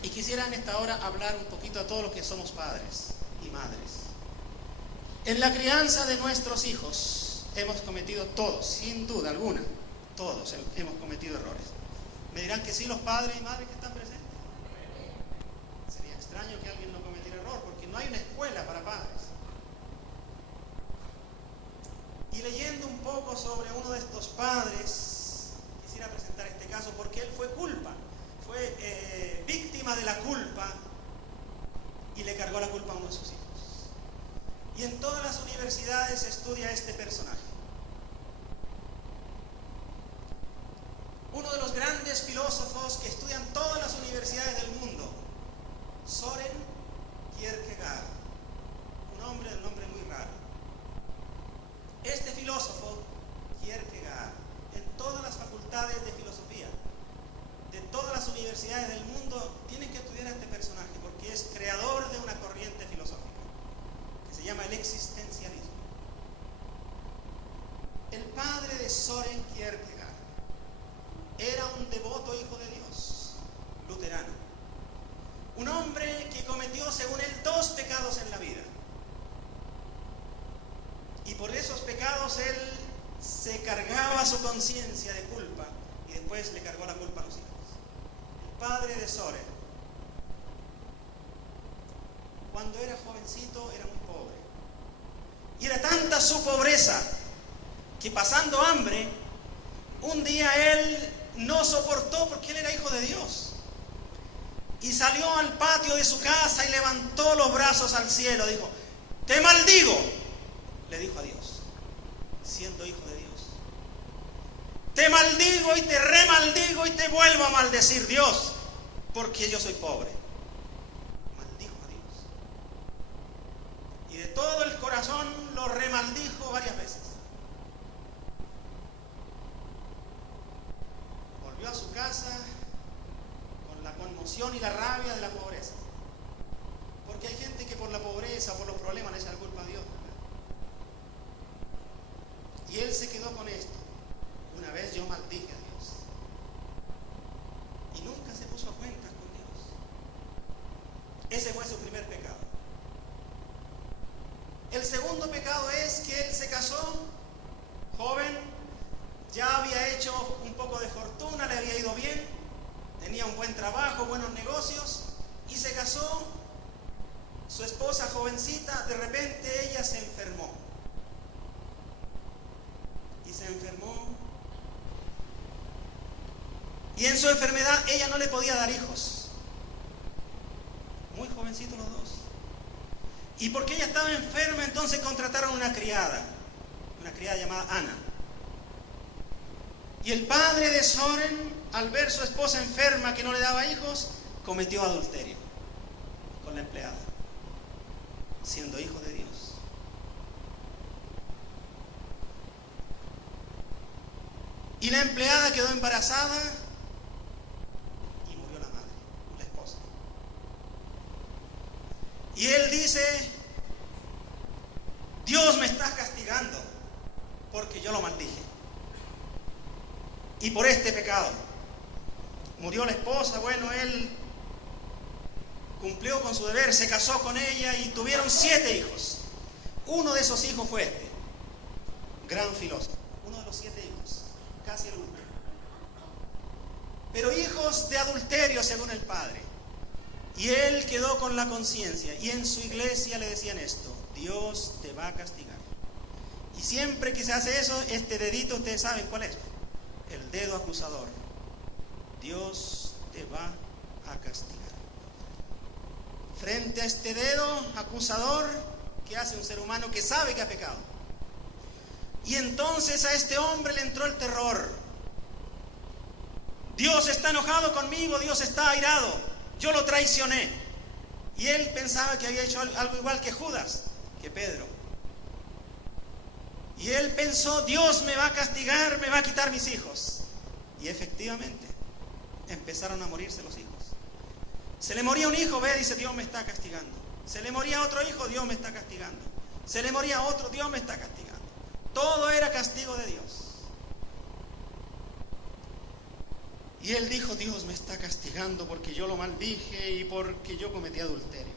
Y quisiera en esta hora hablar un poquito a todos los que somos padres y madres. En la crianza de nuestros hijos hemos cometido todos, sin duda alguna, todos hemos cometido errores. Me dirán que sí los padres y madres que están presentes. Sería extraño que alguien no cometiera error, porque no hay una escuela para padres. Y leyendo un poco sobre uno de estos padres, quisiera presentar este caso porque él fue víctima de la culpa y le cargó la culpa a uno de sus hijos. Y en todas las universidades se estudia este personaje. Uno de los grandes filósofos que estudian todas las universidades del mundo, Søren Kierkegaard, un nombre muy raro. Este filósofo, Kierkegaard, en todas las facultades de filosofía, de todas las universidades del mundo, tienen que estudiar a este personaje porque es creador de una corriente filosófica que se llama el existencialismo. El padre de Søren Kierkegaard era un devoto hijo de Dios, luterano. Un hombre que cometió, según él, 2 pecados en la vida. Y por esos pecados él se cargaba su conciencia de culpa y después le cargó la culpa a los hijos. El padre de Søren, cuando era jovencito, era muy pobre. Y era tanta su pobreza que pasando hambre, un día él no soportó porque él era hijo de Dios. Y salió al patio de su casa y levantó los brazos al cielo. Dijo, te maldigo, le dijo a Dios, siendo hijo de Dios. Te maldigo y te remaldigo y te vuelvo a maldecir, Dios, porque yo soy pobre. Maldijo a Dios. Y de todo el corazón lo remaldijo varias veces. Volvió a su casa con la conmoción y la rabia de la pobreza. Porque hay gente que por la pobreza, por los problemas, le echa la culpa a Dios, ¿verdad? Y él se quedó con esto. Una vez yo maldije a Dios. Y nunca se puso a cuentas con Dios. Ese fue su primer pecado. El segundo pecado es que él se casó joven, ya había hecho un poco de fortuna, le había ido bien, tenía un buen trabajo, buenos negocios, y se casó. Su esposa jovencita, de repente ella se enfermó. Y se enfermó. Y en su enfermedad ella no le podía dar hijos. Muy jovencitos los dos. Y porque ella estaba enferma, entonces contrataron una criada llamada Ana. Y el padre de Soren, al ver su esposa enferma que no le daba hijos, cometió adulterio con la empleada, siendo hijo de Dios. Y la empleada quedó embarazada y murió la madre, la esposa. Y él dice: Dios me está castigando porque yo lo maldije. Y por este pecado murió la esposa. Bueno, él cumplió con su deber, se casó con ella y tuvieron 7 hijos. Uno de esos hijos fue este, gran filósofo. Uno de los 7 hijos, casi el último. Pero hijos de adulterio según el padre. Y él quedó con la conciencia. Y en su iglesia le decían esto: Dios te va a castigar. Y siempre que se hace eso, este dedito, ustedes saben cuál es. El dedo acusador. Dios te va a castigar. Frente a este dedo acusador que hace un ser humano que sabe que ha pecado. Y entonces a este hombre le entró el terror. Dios está enojado conmigo, Dios está airado, yo lo traicioné. Y él pensaba que había hecho algo igual que Judas, que Pedro. Y él pensó: Dios me va a castigar, me va a quitar mis hijos. Y efectivamente, empezaron a morirse los hijos. Se le moría un hijo, ve, dice: Dios me está castigando. Se le moría otro hijo, Dios me está castigando. Se le moría otro, Dios me está castigando. Todo era castigo de Dios. Y él dijo: Dios me está castigando porque yo lo maldije y porque yo cometí adulterio.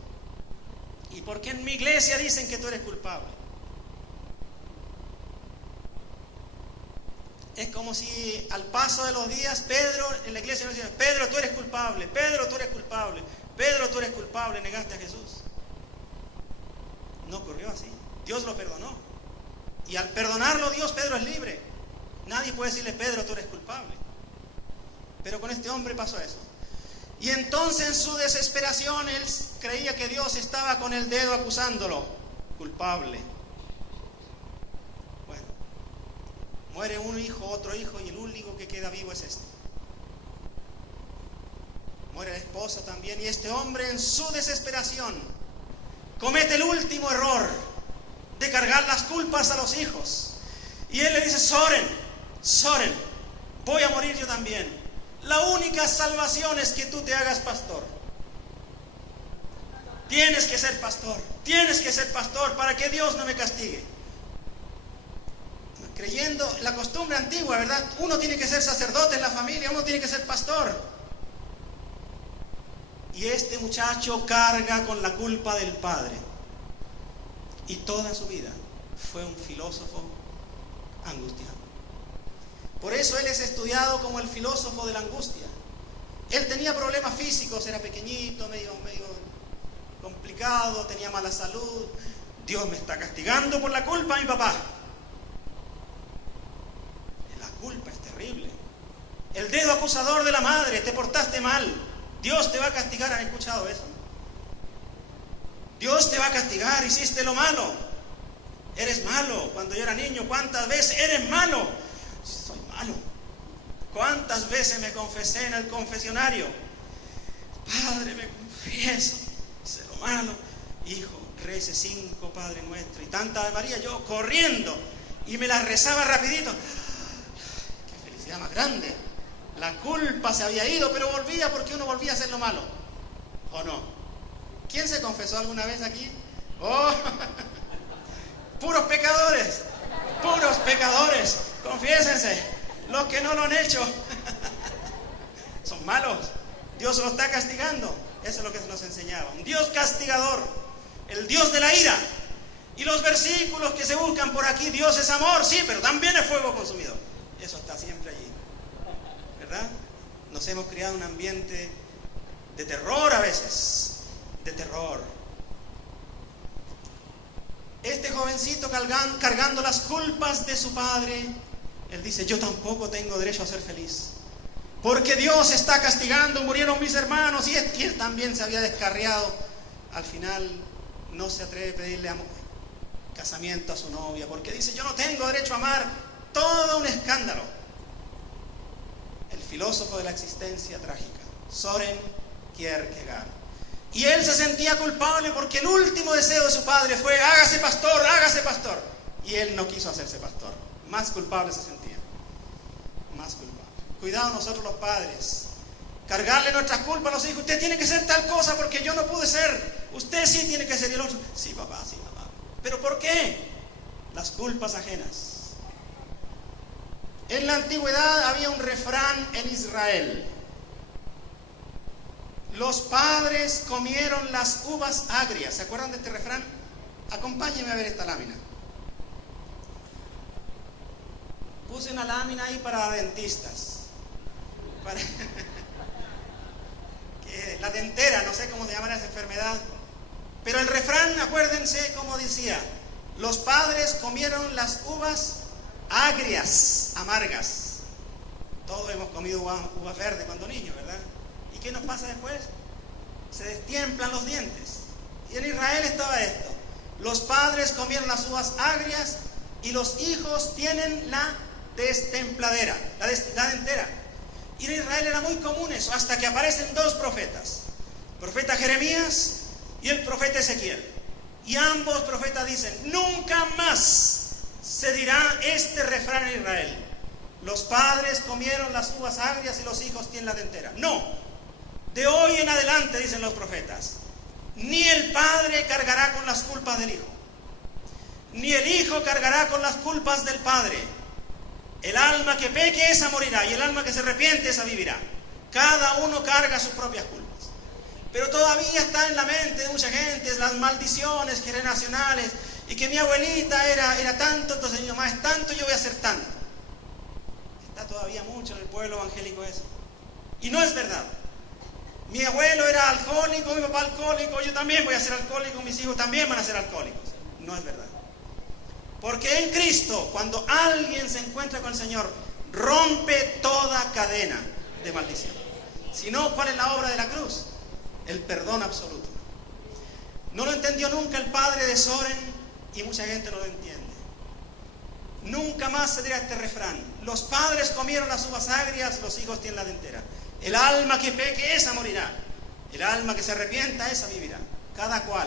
Y porque en mi iglesia dicen que tú eres culpable. Es como si al paso de los días Pedro en la iglesia no decía: Pedro, tú eres culpable, Pedro, tú eres culpable, Pedro, tú eres culpable, negaste a Jesús. No ocurrió así. Dios lo perdonó. Y al perdonarlo Dios, Pedro es libre. Nadie puede decirle: Pedro, tú eres culpable. Pero con este hombre pasó eso. Y entonces en su desesperación él creía que Dios estaba con el dedo acusándolo, culpable. Bueno, muere un hijo, otro hijo, y el único que queda vivo es este. Muere la esposa también, y este hombre en su desesperación comete el último error de cargar las culpas a los hijos. Y él le dice: Soren, voy a morir yo también. La única salvación es que tú te hagas pastor. Tienes que ser pastor para que Dios no me castigue. Creyendo la costumbre antigua, ¿verdad? Uno tiene que ser sacerdote en la familia, uno tiene que ser pastor. Y este muchacho carga con la culpa del padre. Y toda su vida fue un filósofo angustiado. Por eso él es estudiado como el filósofo de la angustia. Él tenía problemas físicos, era pequeñito, medio complicado, tenía mala salud. Dios me está castigando por la culpa de mi papá. La culpa es terrible. El dedo acusador de la madre: te portaste mal, Dios te va a castigar. ¿Han escuchado eso? Dios te va a castigar, hiciste lo malo. Eres malo. Cuando yo era niño, ¿cuántas veces eres malo? Soy malo. ¿Cuántas veces me confesé en el confesionario? Padre, me confieso, hice lo malo. Hijo, rece 5 Padre Nuestro y tanta Ave María, yo corriendo, y me las rezaba rapidito. ¡Qué felicidad más grande! La culpa se había ido, pero volvía, porque uno volvía a hacer lo malo. ¿O no? ¿Quién se confesó alguna vez aquí? ¡Oh! Puros pecadores, confiésense. Los que no lo han hecho son malos. Dios lo está castigando. Eso es lo que nos enseñaba. Un Dios castigador, el Dios de la ira. Y los versículos que se buscan por aquí: Dios es amor, sí, pero también es fuego consumidor. Eso está siempre allí, ¿verdad? Nos hemos creado un ambiente de terror a veces, de terror. Este jovencito cargando las culpas de su padre, él dice: yo tampoco tengo derecho a ser feliz, porque Dios está castigando, murieron mis hermanos. Y él también se había descarriado. Al final no se atreve a pedirle casamiento a su novia, porque dice: yo no tengo derecho a amar. Todo un escándalo. filósofo de la existencia trágica, Søren Kierkegaard. Y él se sentía culpable porque el último deseo de su padre fue: hágase pastor, hágase pastor. Y él no quiso hacerse pastor. Más culpable se sentía. Más culpable. Cuidado nosotros los padres. Cargarle nuestras culpas a los hijos. Usted tiene que ser tal cosa porque yo no pude ser. Usted sí tiene que ser. Y el otro: sí, papá, sí, papá. ¿Pero por qué? Las culpas ajenas. En la antigüedad había un refrán en Israel: los padres comieron las uvas agrias. ¿Se acuerdan de este refrán? Acompáñenme a ver esta lámina. Puse una lámina ahí para dentistas. La dentera, no sé cómo se llama esa enfermedad. Pero el refrán, acuérdense cómo decía: los padres comieron las uvas agrias, amargas. Todos hemos comido uvas verdes cuando niños, ¿verdad? ¿Y qué nos pasa después? Se destiemplan los dientes. Y en Israel estaba esto: los padres comieron las uvas agrias y los hijos tienen la destempladera, la dentera. Y en Israel era muy común eso, hasta que aparecen dos profetas: el profeta Jeremías y el profeta Ezequiel. Y ambos profetas dicen: nunca más se dirá este refrán en Israel: los padres comieron las uvas agrias y los hijos tienen la dentera. No, de hoy en adelante, dicen los profetas, ni el padre cargará con las culpas del hijo, ni el hijo cargará con las culpas del padre. El alma que peque, esa morirá, y el alma que se arrepiente, esa vivirá. Cada uno carga sus propias culpas. Pero todavía está en la mente de mucha gente las maldiciones generacionales, y que mi abuelita era tanto, entonces mi mamá es tanto, yo voy a ser tanto. Está todavía mucho en el pueblo evangélico eso. Y no es verdad. Mi abuelo era alcohólico, mi papá alcohólico, yo también voy a ser alcohólico, mis hijos también van a ser alcohólicos. No es verdad. Porque en Cristo, cuando alguien se encuentra con el Señor, rompe toda cadena de maldición. Si no, ¿cuál es la obra de la cruz? El perdón absoluto. No lo entendió nunca el padre de Søren, y mucha gente no lo entiende. Nunca más se dirá este refrán: los padres comieron las uvas agrias, los hijos tienen la dentera. El alma que peque, esa morirá. El alma que se arrepienta, esa vivirá. Cada cual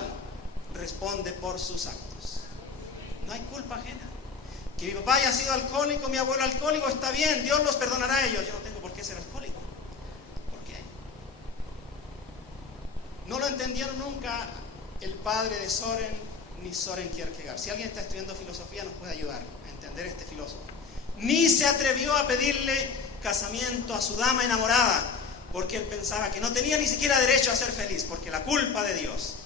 responde por sus actos. No hay culpa ajena. Que mi papá haya sido alcohólico, mi abuelo alcohólico, está bien, Dios los perdonará a ellos. Yo no tengo por qué ser alcohólico. ¿Por qué? No lo entendieron nunca el padre de Søren ni Søren Kierkegaard. Si alguien está estudiando filosofía, nos puede ayudar a entender este filósofo. Ni se atrevió a pedirle casamiento a su dama enamorada, porque él pensaba que no tenía ni siquiera derecho a ser feliz, porque la culpa de Dios.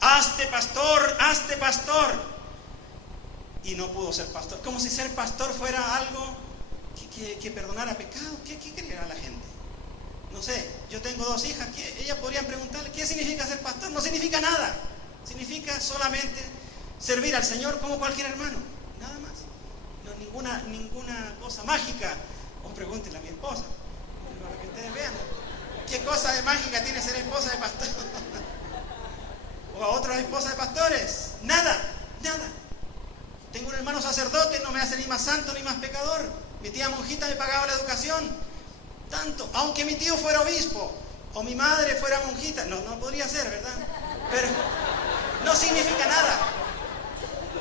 Hazte pastor, hazte pastor. Y no pudo ser pastor. Como si ser pastor fuera algo que perdonara pecados. ¿Qué creerá la gente? No sé, yo tengo 2 hijas, ellas podrían preguntarle: ¿qué significa ser pastor? No significa nada. Significa solamente servir al Señor como cualquier hermano. Nada más. No, ninguna cosa mágica. O pregúntenle a mi esposa, para que ustedes vean qué cosa de mágica tiene ser esposa de pastor. O a otras esposas de pastores. Nada. Tengo un hermano sacerdote, no me hace ni más santo ni más pecador. Mi tía monjita me pagaba la educación. Tanto, aunque mi tío fuera obispo o mi madre fuera monjita, no podría ser, ¿verdad? Pero no significa nada.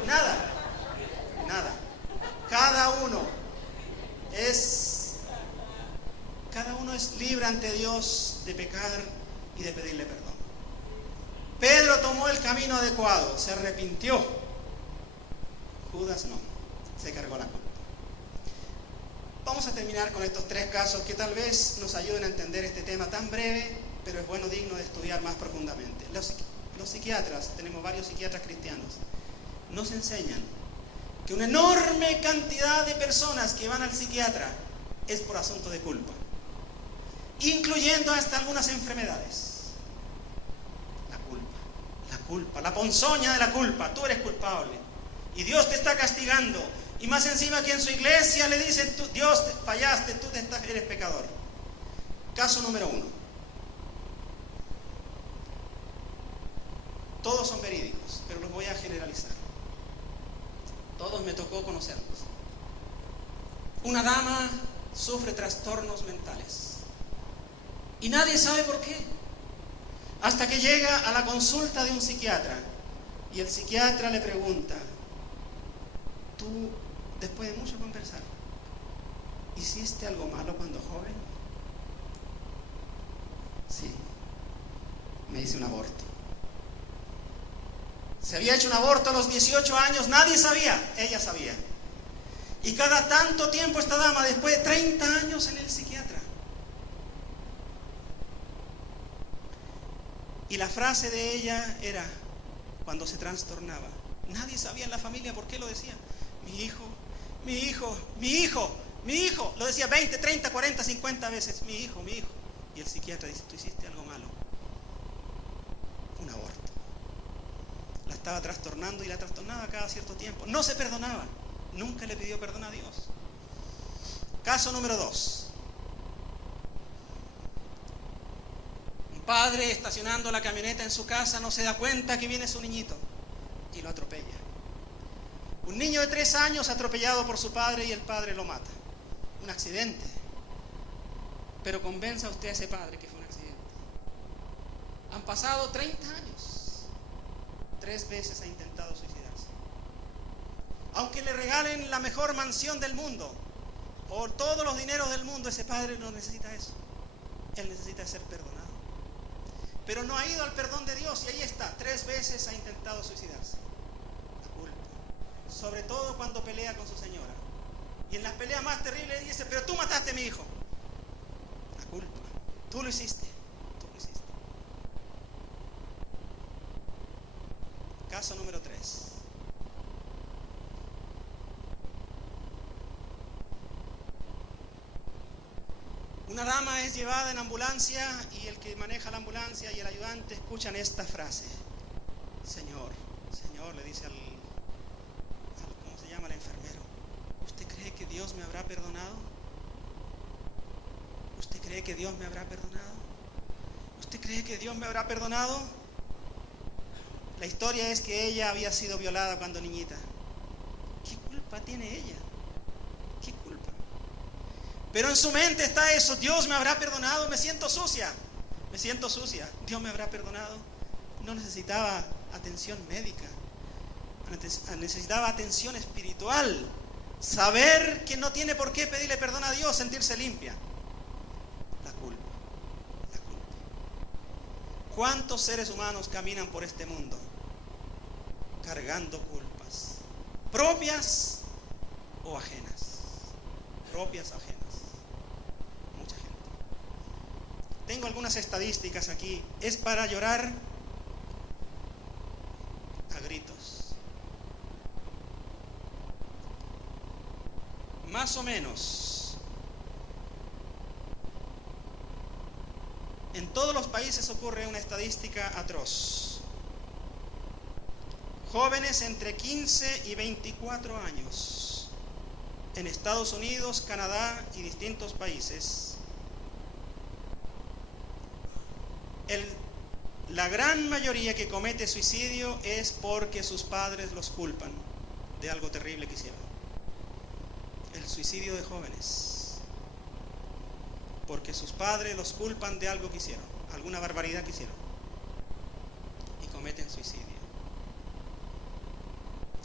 Nada. Cada uno es libre ante Dios de pecar y de pedirle perdón. Pedro tomó el camino adecuado, se arrepintió. Judas no, se cargó la culpa. Vamos a terminar con estos 3 casos que tal vez nos ayuden a entender este tema tan breve, pero es bueno, digno de estudiar más profundamente. Los psiquiatras, tenemos varios psiquiatras cristianos, nos enseñan que una enorme cantidad de personas que van al psiquiatra es por asunto de culpa, incluyendo hasta algunas enfermedades. La culpa, la ponzoña de la culpa. Tú eres culpable y Dios te está castigando, y más encima que en su iglesia le dicen: Dios, te fallaste, tú eres pecador. Caso número 1. Todos son verídicos, pero los voy a generalizar. Todos me tocó conocerlos. Una dama sufre trastornos mentales. Y nadie sabe por qué. Hasta que llega a la consulta de un psiquiatra. Y el psiquiatra le pregunta, tú, después de mucho conversar, ¿hiciste algo malo cuando joven? Sí, me hice un aborto. Se había hecho un aborto a los 18 años, nadie sabía, ella sabía. Y cada tanto tiempo esta dama, después de 30 años en el psiquiatra. Y la frase de ella era, cuando se trastornaba, nadie sabía en la familia por qué lo decía. Mi hijo, mi hijo, mi hijo, mi hijo. Lo decía 20, 30, 40, 50 veces. Mi hijo, mi hijo. Y el psiquiatra dice, tú hiciste algo malo. Un aborto. La estaba trastornando y la trastornaba cada cierto tiempo. No se perdonaba. Nunca le pidió perdón a Dios. Caso número 2. Un padre estacionando la camioneta en su casa no se da cuenta que viene su niñito y lo atropella. Un niño de 3 años atropellado por su padre y el padre lo mata. Un accidente. Pero convenza usted a ese padre que fue un accidente. Han pasado 30 años. 3 veces ha intentado suicidarse. Aunque le regalen la mejor mansión del mundo o todos los dineros del mundo, ese padre no necesita eso. Él necesita ser perdonado. Pero no ha ido al perdón de Dios y ahí está. 3 veces ha intentado suicidarse. La culpa. Sobre todo cuando pelea con su señora. Y en las peleas más terribles dice, pero tú mataste a mi hijo. La culpa. Tú lo hiciste. Tú lo hiciste. Caso número 3. Una dama es llevada en ambulancia y el que maneja la ambulancia y el ayudante escuchan esta frase. Señor, Señor, le dice al ¿cómo se llama? Al enfermero. ¿Usted cree que Dios me habrá perdonado? ¿Usted cree que Dios me habrá perdonado? ¿Usted cree que Dios me habrá perdonado? La historia es que ella había sido violada cuando niñita. ¿Qué culpa tiene ella? ¿Qué culpa? Pero en su mente está eso, Dios me habrá perdonado, me siento sucia, Dios me habrá perdonado. No necesitaba atención médica, necesitaba atención espiritual, saber que no tiene por qué pedirle perdón a Dios, sentirse limpia. La culpa. ¿Cuántos seres humanos caminan por este mundo cargando culpas, propias o ajenas? Propias o ajenas. Mucha gente. Tengo algunas estadísticas aquí. Es para llorar a gritos. Más o menos. En todos los países ocurre una estadística atroz. Jóvenes entre 15 y 24 años. En Estados Unidos, Canadá y distintos países, la gran mayoría que comete suicidio es porque sus padres los culpan de algo terrible que hicieron. El suicidio de jóvenes, porque sus padres los culpan de algo que hicieron, alguna barbaridad que hicieron, y cometen suicidio.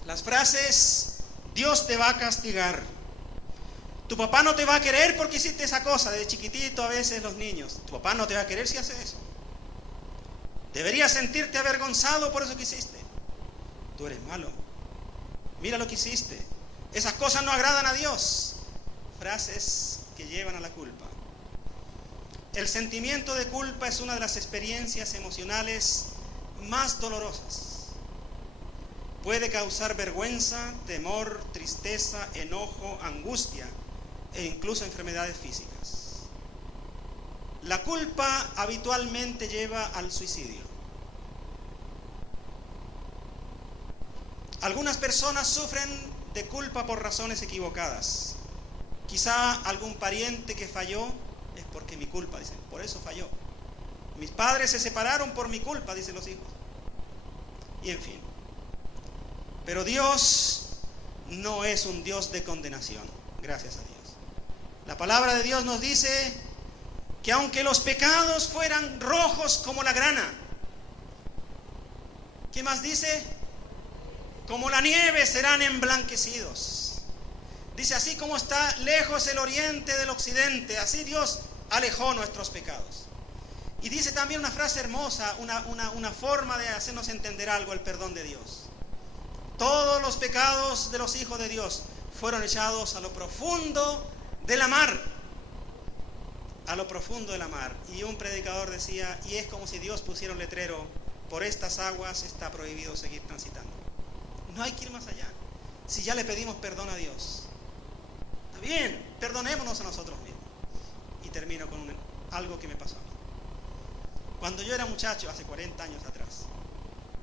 Las frases, Dios te va a castigar, tu papá no te va a querer porque hiciste esa cosa. Desde chiquitito a veces los niños, tu papá no te va a querer si haces eso. Deberías sentirte avergonzado por eso que hiciste. Tú eres malo. Mira lo que hiciste. Esas cosas no agradan a Dios. Frases que llevan a la culpa. El sentimiento de culpa es una de las experiencias emocionales más dolorosas. Puede causar vergüenza, temor, tristeza, enojo, angustia e incluso enfermedades físicas. La culpa habitualmente lleva al suicidio. Algunas personas sufren de culpa por razones equivocadas. Quizá algún pariente que falló es porque mi culpa, dicen, por eso falló. Mis padres se separaron por mi culpa, dicen los hijos. Y en fin. Pero Dios no es un Dios de condenación, gracias a Dios. La palabra de Dios nos dice que aunque los pecados fueran rojos como la grana, ¿qué más dice? Como la nieve serán emblanquecidos. Dice, así como está lejos el oriente del occidente, así Dios alejó nuestros pecados. Y dice también una frase hermosa, una forma de hacernos entender algo, el perdón de Dios. Todos los pecados de los hijos de Dios fueron echados a lo profundo de la mar. A lo profundo de la mar. Y un predicador decía, y es como si Dios pusiera un letrero: por estas aguas está prohibido seguir transitando. No hay que ir más allá. Si ya le pedimos perdón a Dios, está bien, perdonémonos a nosotros mismos. Y termino con algo que me pasó a mí. Cuando yo era muchacho, hace 40 años atrás,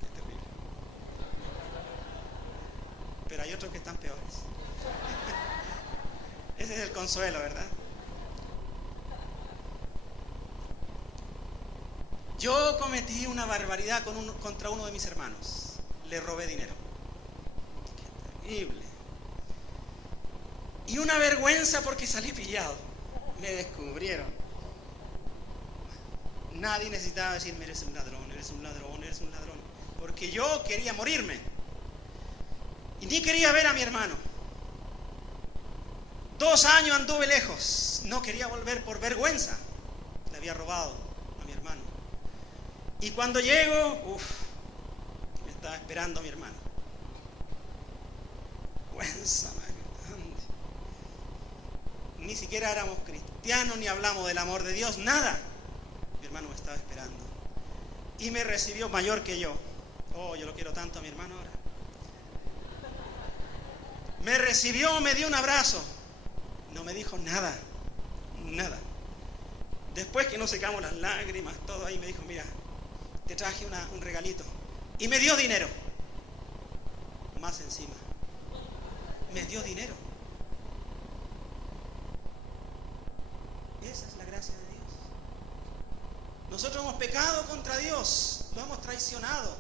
qué terrible, pero hay otros que están peores. Ese es el consuelo, ¿verdad? Yo cometí una barbaridad contra uno de mis hermanos. Le robé dinero. Qué terrible. Y una vergüenza porque salí pillado. Me descubrieron. Nadie necesitaba decirme: eres un ladrón, eres un ladrón, eres un ladrón. Porque yo quería morirme. Y ni quería ver a mi hermano. 2 años anduve lejos. No quería volver por vergüenza. Le había robado a mi hermano. Y cuando llego, me estaba esperando mi hermano. Vergüenza más grande. Ni siquiera éramos cristianos, ni hablamos del amor de Dios, nada. Mi hermano me estaba esperando. Y me recibió mayor que yo. Oh, yo lo quiero tanto a mi hermano ahora. Me recibió, me dio un abrazo. No me dijo nada, nada. Después que nos secamos las lágrimas, todo ahí, me dijo: mira, te traje un regalito. Y me dio dinero. Más encima. Me dio dinero. Esa es la gracia de Dios. Nosotros hemos pecado contra Dios, lo hemos traicionado,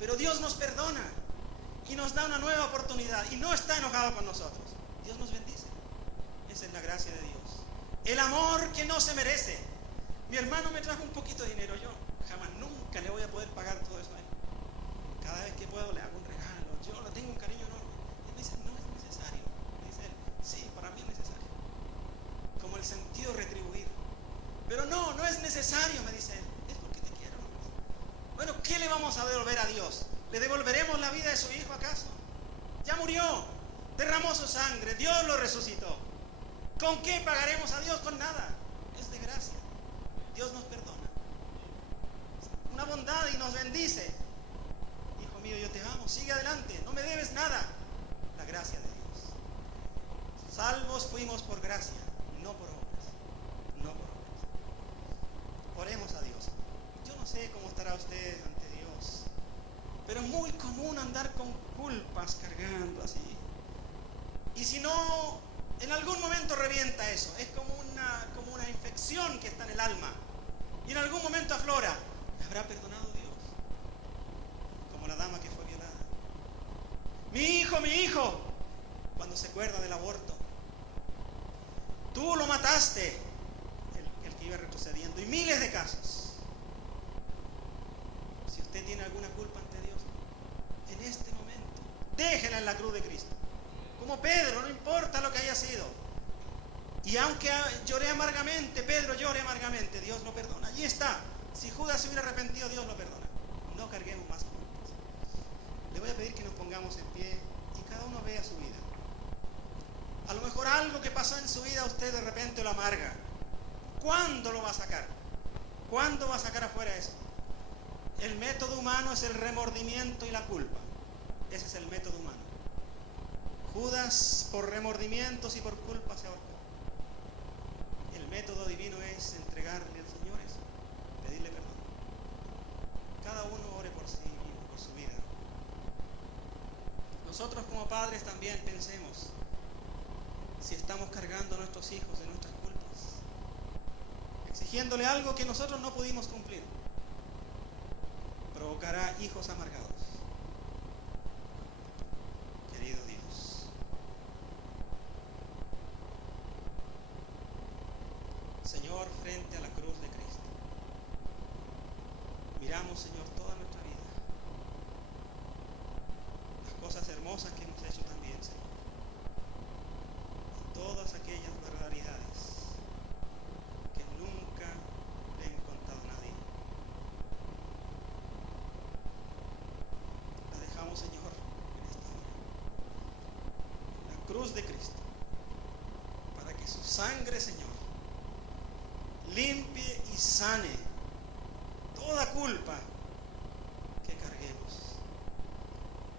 pero Dios nos perdona y nos da una nueva oportunidad y no está enojado con nosotros. Dios nos bendice. Esa es la gracia de Dios. El amor que no se merece. Mi hermano me trajo un poquito de dinero. Yo jamás, nunca le voy a poder pagar todo eso a él. Cada vez que puedo le hago un regalo. Yo le tengo un cariño enorme. Él me dice: no es necesario. Me dice él: sí, para mí es necesario. Como el sentido de retribuir. Pero no es necesario, me dice él. Es porque te quiero. Bueno, ¿qué le vamos a devolver a Dios? ¿Le devolveremos la vida de su hijo acaso? Ya murió. Derramó su sangre. Dios lo resucitó. ¿Con qué pagaremos a Dios? Con nada. Es de gracia. Dios nos perdona. Una bondad y nos bendice. Hijo mío, yo te amo. Sigue adelante. No me debes nada. La gracia de Dios. Salvos fuimos por gracia, no por obras. No por obras. Oremos a Dios. Yo no sé cómo estará usted ante Dios, pero es muy común andar con culpas cargando así. Y si no, en algún momento revienta eso. Es como una infección que está en el alma. Y en algún momento aflora. ¿Me habrá perdonado Dios? Como la dama que fue violada. Mi hijo, cuando se acuerda del aborto. Tú lo mataste. El que iba retrocediendo. Y miles de casos. Si usted tiene alguna culpa ante Dios, en este momento, déjela en la cruz de Cristo. Como Pedro, no importa lo que haya sido. Y aunque lloré amargamente, Pedro llore amargamente, Dios lo perdona. Allí está. Si Judas se hubiera arrepentido, Dios lo perdona. No carguemos más culpas. Le voy a pedir que nos pongamos en pie y cada uno vea su vida. A lo mejor algo que pasó en su vida a usted de repente lo amarga. ¿Cuándo lo va a sacar? ¿Cuándo va a sacar afuera eso? El método humano es el remordimiento y la culpa. Ese es el método humano. Judas, por remordimientos y por culpa, se ahorcó. El método divino es entregarle al Señor eso, pedirle perdón. Cada uno ore por sí mismo, por su vida. Nosotros como padres también pensemos si estamos cargando a nuestros hijos de nuestras culpas, exigiéndole algo que nosotros no pudimos cumplir. Provocará hijos amargados. Querido Dios, frente a la cruz de Cristo. Miramos, Señor, toda nuestra vida, las cosas hermosas que hemos hecho también, Señor, y todas aquellas barbaridades que nunca le he contado a nadie. La dejamos, Señor, en esta hora, en la cruz de Cristo, para que su sangre, Señor, limpie y sane toda culpa que carguemos.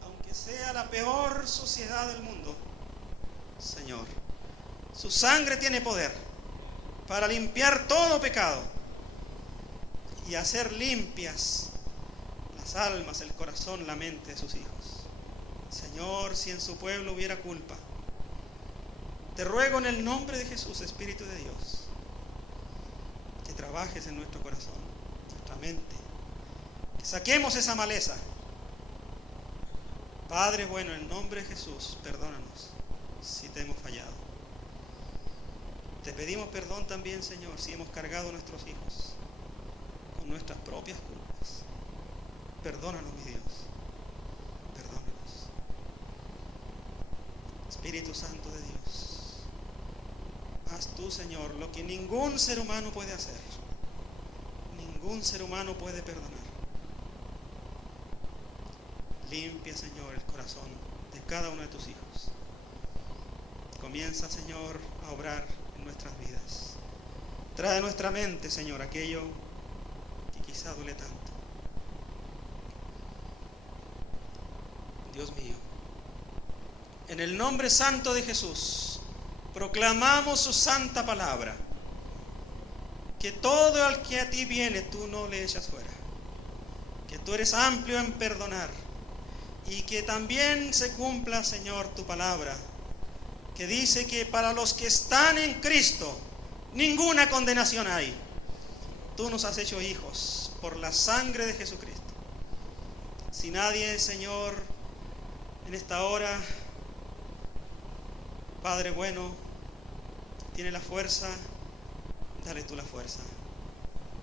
Aunque sea la peor suciedad del mundo, Señor, su sangre tiene poder para limpiar todo pecado y hacer limpias las almas, el corazón, la mente de sus hijos. Señor, si en su pueblo hubiera culpa, te ruego en el nombre de Jesús, Espíritu de Dios, que trabajes en nuestro corazón, nuestra mente, que saquemos esa maleza. Padre bueno, en el nombre de Jesús, perdónanos si te hemos fallado. Te pedimos perdón también, Señor, si hemos cargado a nuestros hijos con nuestras propias culpas. Perdónanos, mi Dios, perdónanos. Espíritu Santo de Dios, haz tú, Señor, lo que ningún ser humano puede hacer. Ningún ser humano puede perdonar. Limpia, Señor, el corazón de cada uno de tus hijos. Comienza, Señor, a obrar en nuestras vidas. Trae a nuestra mente, Señor, aquello que quizá duele tanto. Dios mío, en el nombre santo de Jesús, proclamamos su santa palabra, que todo el que a ti viene, tú no le echas fuera, que tú eres amplio en perdonar, y que también se cumpla, Señor, tu palabra, que dice que para los que están en Cristo, ninguna condenación hay. Tú nos has hecho hijos por la sangre de Jesucristo. Si nadie, Señor, en esta hora, Padre bueno, tiene la fuerza, dale tú la fuerza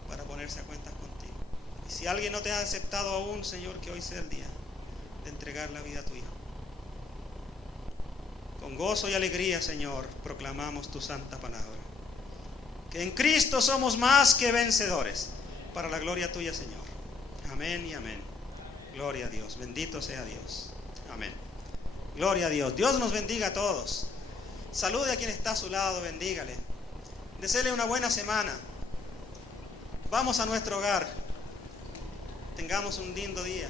para ponerse a cuentas contigo. Y si alguien no te ha aceptado aún, Señor, que hoy sea el día de entregar la vida a tu Hijo. Con gozo y alegría, Señor, proclamamos tu santa palabra. Que en Cristo somos más que vencedores, para la gloria tuya, Señor. Amén y amén. Gloria a Dios. Bendito sea Dios. Amén. Gloria a Dios. Dios nos bendiga a todos. Salude a quien está a su lado, bendígale. Deséle una buena semana. Vamos a nuestro hogar. Tengamos un lindo día.